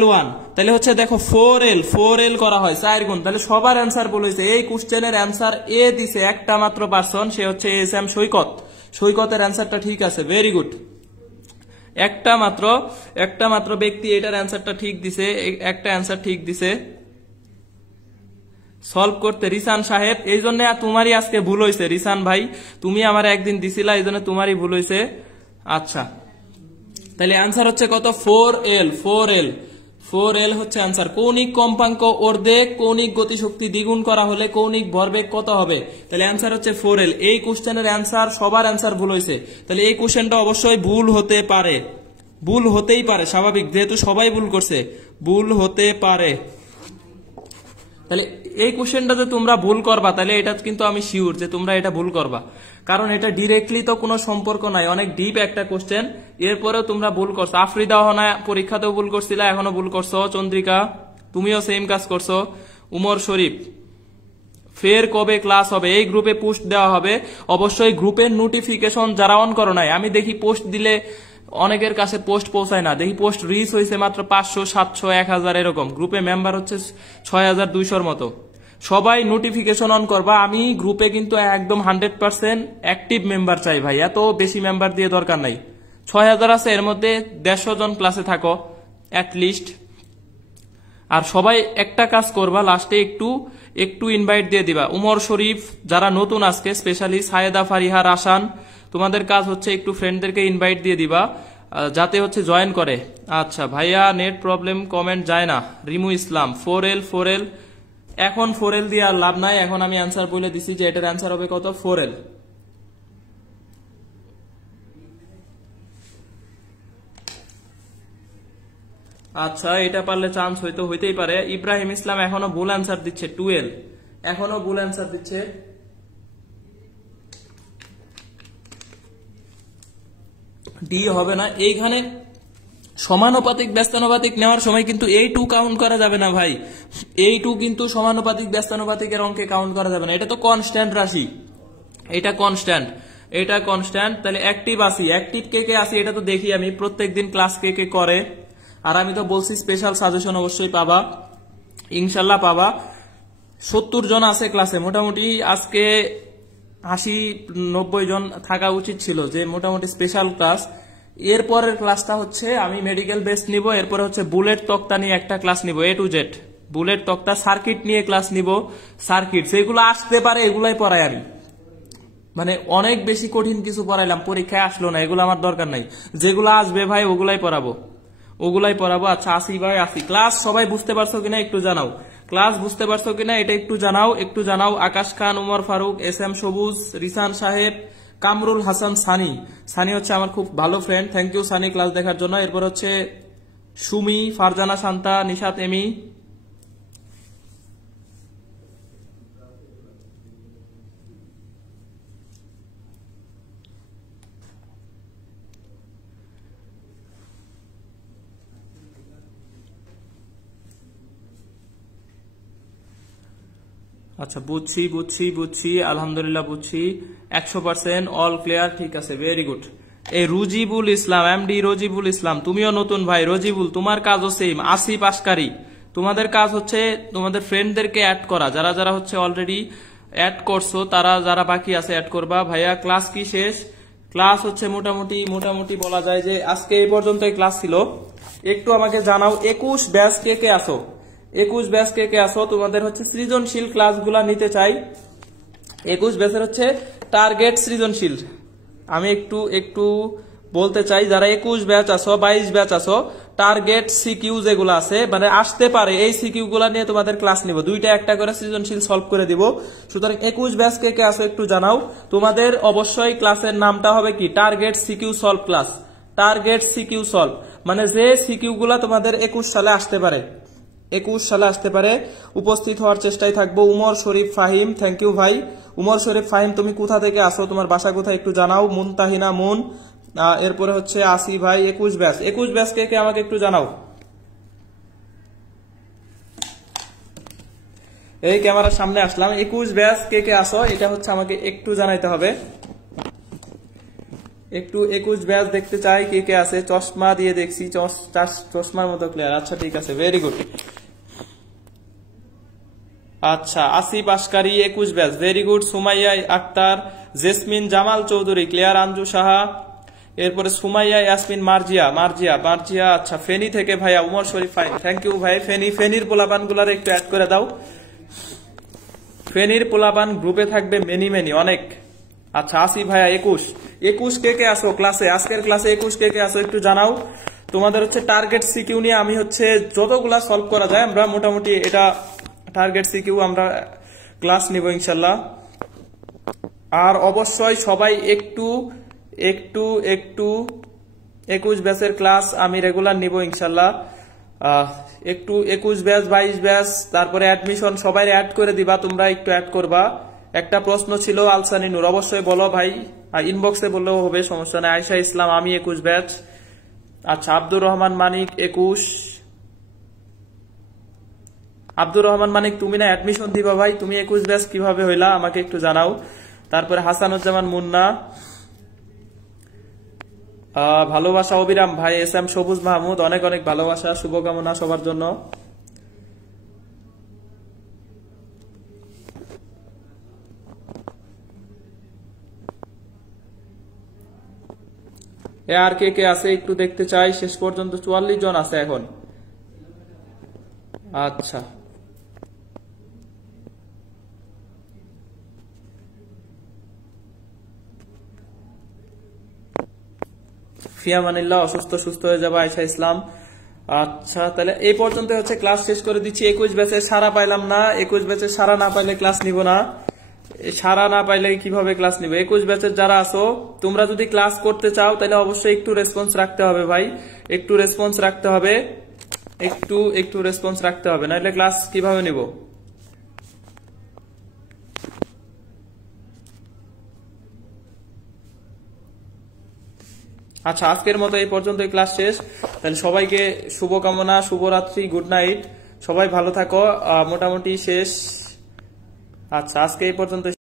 L1, তাহলে হচ্ছে দেখো 4L করা হয় 4 গুণ। তাহলে সবার অ্যান্সার বলেছে। এই কোশ্চেনের অ্যান্সার এ দিছে একটা মাত্র পারসন, সে হচ্ছে এস এম সৈকত। সৈকতের অ্যান্সারটা ঠিক আছে, ভেরি গুড। একটা মাত্র ব্যক্তি এটার অ্যান্সারটা ঠিক দিছে, একটা অ্যান্সার ঠিক দিছে সলভ করতে, রিসান সাহেব। এই জন্য তোমারই আজকে ভুল হয়েছে রিসান ভাই, তুমি আমার একদিন দিছিলা, এই জন্য তোমারই ভুল হয়েছে। আচ্ছা তাহলে অ্যান্সার হচ্ছে কত? 4L হচ্ছে অ্যান্সার। কৌণিক কম্পাঙ্ক অর্ধেক, কৌণিক গতিশক্তি দ্বিগুণ করা হলে কৌণিক ভরবেগ কত হবে? তাহলে অ্যান্সার হচ্ছে 4L। এই কোশ্চেনের অ্যান্সার সবার অ্যান্সার ভুল হয়েছে। তাহলে এই কোশ্চেনটা অবশ্যই ভুল হতে পারে, ভুল হতেই পারে, স্বাভাবিক, যেহেতু সবাই ভুল করছে, ভুল হতে পারে। তাহলে এই কোশ্চেনটা যে তোমরা ভুল করবা, তাহলে এটা কিন্তু আমি শিওর যে তোমরা এটা ভুল করবা, কারণ এটা ডিরেক্টলি তো কোনো সম্পর্ক নাই, অনেক ডিপ একটা কোশ্চেন। এরপরেও তোমরা ভুল করছো। আফ্রিদা হনা পরীক্ষাতেও ভুল করছিলা, এখনো ভুল করছো। চন্দ্রিকা তুমিও সেম কাজ করছো। উমর শরীফ, ফের কবে ক্লাস হবে? এই গ্রুপে পোস্ট দেওয়া হবে অবশ্যই। গ্রুপের নোটিফিকেশন যারা অন করো নাই, আমি দেখি পোস্ট দিলে অনেকের কাছে পোস্ট পৌঁছায় না, দেখি পোস্ট রিচ হয়েছে মাত্র 500, 700, 1000 এরকম। গ্রুপে মেম্বার হচ্ছে 6200 মতো। সবাই নোটিফিকেশন অন করবা। আমি গ্রুপে কিন্তু একদম 100% অ্যাক্টিভ মেম্বার চাই ভাই, এত বেশি মেম্বার দিয়ে দরকার নাই। 6000 আছে, এর মধ্যে 150 জন ক্লাসে থাকো অ্যাটলিস্ট। আর সবাই একটা কাজ করবা, লাস্টে একটু ইনভাইট দিয়ে দিবা। উমর শরীফ, যারা নতুন আজকে স্পেশালি সায়েদা, ফারিহা, রাসান, তোমাদের কাজ হচ্ছে একটু ফ্রেন্ডদেরকে ইনভাইট দিয়ে দিবা যাতে হচ্ছে জয়েন করে। আচ্ছা ভাইয়া নেট প্রবলেম, কমেন্ট যায় না। রিমু ইসলাম, 4L। এখন 4L দিয়ে আর লাভ নাই, এখন আমি অ্যান্সার বলে দিছি যে এটার অ্যান্সার হবে কত? 4L। আচ্ছা এটা পারলে চান্স হইতেই পারে। ইব্রাহিম ইসলাম এখনো ভুল অ্যান্সার দিচ্ছে, 2L এখনো ভুল অ্যান্সার দিচ্ছে। ডি হবে না। এইখানে সমানুপাতিক ব্যস্তানুপাতিক নেওয়ার সময় কিন্তু এই 2 কাউন্ট করা যাবে না ভাই, এই 2 কিন্তু সমানুপাতিক ব্যস্তানুপাতিকের অঙ্কে কাউন্ট করা যাবে না। এটা তো কনস্ট্যান্ট রাশি, এটা কনস্ট্যান্ট। তাহলে অ্যাক্টিভ কে আসি এটা তো দেখি আমি প্রত্যেকদিন ক্লাস কে করে। আর আমি তো বলছি স্পেশাল সাজেশন অবশ্যই পাবা, ইনশাল্লাহ পাবা। 70 জন আছে ক্লাসে, মোটামুটি আজকে 80-90 জন থাকা উচিত ছিল, যে মোটামুটি স্পেশাল ক্লাস। এরপরের ক্লাসটা হচ্ছে আমি মেডিকেল বেস নিব, এরপরে হচ্ছে বুলেট তক্তা নিয়ে একটা ক্লাস নিব, A to Z বুলেট তক্তা। সার্কিট নিয়ে ক্লাস নিব, সার্কিট যেগুলো আসতে পারে এগুলাই পড়াই আমি, মানে অনেক বেশি কঠিন কিছু পড়াইলাম, পরীক্ষায় আসলো না, এগুলো আমার দরকার নাই। যেগুলো আসবে ভাই ওগুলাই পড়াবো। আচ্ছা আসি ভাই আসি। ক্লাস সবাই বুঝতে পারছো কিনা একটু জানাও, এটা একটু জানাও। আকাশ খান, উমর ফারুক, SM সবুজ, রিসান সাহেব, কামরুল হাসান, সানি হচ্ছে আমার খুব ভালো friend, thank you Sunny class দেখার জন্য। এরপর হচ্ছে সুমি, ফারজানা শান্তা, নিশাত এমি। আচ্ছা, বুঝছি বুঝছি বুঝছি, আলহামদুলিল্লাহ বুঝছি, 100% অল ক্লিয়ার, ঠিক আছে, ভেরি গুড। এই রুজিবুল ইসলাম, এমডি রজিবুল ইসলাম, তুমিও নতুন ভাই। রজিবুল, তোমার কাজও সেম। আসিফ আসকারি, তোমাদের কাজ হচ্ছে তোমাদের ফ্রেন্ডদেরকে অ্যাড করা, যারা যারা হচ্ছে অলরেডি অ্যাড করছো, তারা যারা বাকি আছে অ্যাড করবা। ভাইয়া ক্লাস কি শেষ? ক্লাস হচ্ছে মোটামুটি বলা যায় যে আজকে এই পর্যন্তই ক্লাস ছিল। একটু আমাকে জানাও 21 ব্যাচ কে কে আসো, 21 ব্যাচ কে কে আসো, তোমাদের হচ্ছে সৃজনশীল ক্লাসগুলা নিতে চাই। 21 ব্যাচের হচ্ছে টার্গেট সৃজনশীল। আমি একটু বলতে চাই, যারা 21 ব্যাচ আসো, 22 ব্যাচ আসো, টার্গেট সিকিউ যেগুলো আছে মানে আসতে পারে, এই সিকিউ গুলা নিয়ে তোমাদের ক্লাস নিব। দুইটা একটা করে সৃজনশীল সলভ করে দিব। সুতরাং 21 ব্যাচ কে কে আসো একটু জানাও। তোমাদের অবশ্যই ক্লাসের নামটা হবে কি, target CQ solve class. Target CQ solve মানে যে সিকিউ গুলা তোমাদের 21 সালে আসতে পারে, 21 সালে আসতে পারে, উপস্থিত হওয়ার চেষ্টায় থাকবো। উমর শরীফ ফাহিম, থ্যাংক ইউ ভাই। উমর শরীফ ফাহিম, তুমি কোথা থেকে আসো, তোমার বাসা কোথায় একটু জানাও। মুনতাহিনা মুন, এরপরে হচ্ছে আসি ভাই। 21 ব্যাচ, 21 ব্যাচ কে কে আমাকে একটু জানাও। এই ক্যামেরার সামনে আসলাম, 21 ব্যাচ কে কে আসো, এটা হচ্ছে আমাকে একটু জানাইতে হবে। একটু 21 ব্যাচ দেখতে চাই কে কে আছে। চশমা দিয়ে দেখছি, চশমার মতো ক্লিয়ার। আচ্ছা ঠিক আছে, ভেরি গুড। আচ্ছা, Asif Askari 21 batch, very good. Sumaiya Akter, Jasmine Jamal Chowdhury clear. Anju Saha, এরপরে সুমাইয়া ইয়াসমিন, মার্জিয়া। আচ্ছা, ফেনী থেকে ভাইয়া Umar Sharif fine, thank you ভাই। ফেনীর পোলাপান গুলার একটু অ্যাড করে দাও। ফেনীর পোলাপান গ্রুপে থাকবে মেনি অনেক। আচ্ছা, আসি ভাইয়া 21 কে কে আসো ক্লাসে, আজকের ক্লাসে 21 কে কে আসো একটু জানাও। তোমাদের হচ্ছে টার্গেট সিকিউ নিয়ে আমি হচ্ছে যতগুলা সলভ করা যায় আমরা মোটামুটি এটা টার্গেট সিকিউ আমরা ক্লাস নিব ইনশাল্লাহ। আর অবশ্যই সবাই একটু 21 ব্যাচের ক্লাস আমি রেগুলার নিব ইনশাল্লাহ। একটু 21 ব্যাচ, 22 ব্যাচ, তারপরে অ্যাডমিশন সবাই অ্যাড করে দিবা, তোমরা একটু অ্যাড করবা। একটা প্রশ্ন ছিল আলসানি নূর, অবশ্যই বলো ভাই, ইনবক্সে বললেও হবে, সমস্যা নেই। আয়শা ইসলাম, আমি 21 ব্যাচ। আচ্ছা, আব্দুর রহমান মানিক 21। আব্দুর রহমান মানিক, তুমি না অ্যাডমিশন দিবা ভাই, তুমি 21 ব্যাচ কিভাবে হইলা আমাকে একটু জানাও। তারপরে হাসানুজ্জামান মুন্না, ভালোবাসা অবিরাম ভাই। এস এম সবুজ মাহমুদ, অনেক অনেক ভালোবাসা, শুভকামনা সবার জন্য। আর কে কে আছে একটু দেখতে চাই। শেষ পর্যন্ত 44 জন আছে এখন। আচ্ছা, ফিয়ামানিল্লাহ, অসুস্থ সুস্থ হয়ে যাবে আয়শা ইসলাম। আচ্ছা, তাহলে এই পর্যন্ত হচ্ছে ক্লাস শেষ করে দিচ্ছি। 21 ব্যাচের সারা পাইলাম না, 21 ব্যাচের সারা না পাইলে ক্লাস নিব না। সারা না পাইলে কিভাবে ক্লাস নিবে? 21 ব্যাচের যারা আছো, তোমরা যদি ক্লাস করতে চাও তাহলে অবশ্যই একটু রেসপন্স রাখতে হবে ভাই, একটু রেসপন্স রাখতে হবে, একটু রেসপন্স রাখতে হবে, নাহলে ক্লাস কিভাবে নিব? আচ্ছা, আজকের মতো এই পর্যন্ত ক্লাস শেষ। তাহলে সবাইকে শুভকামনা, শুভরাত্রি, গুড নাইট, সবাই ভালো থাকো। মোটামুটি শেষ। আচ্ছা, আজকে এই পর্যন্ত।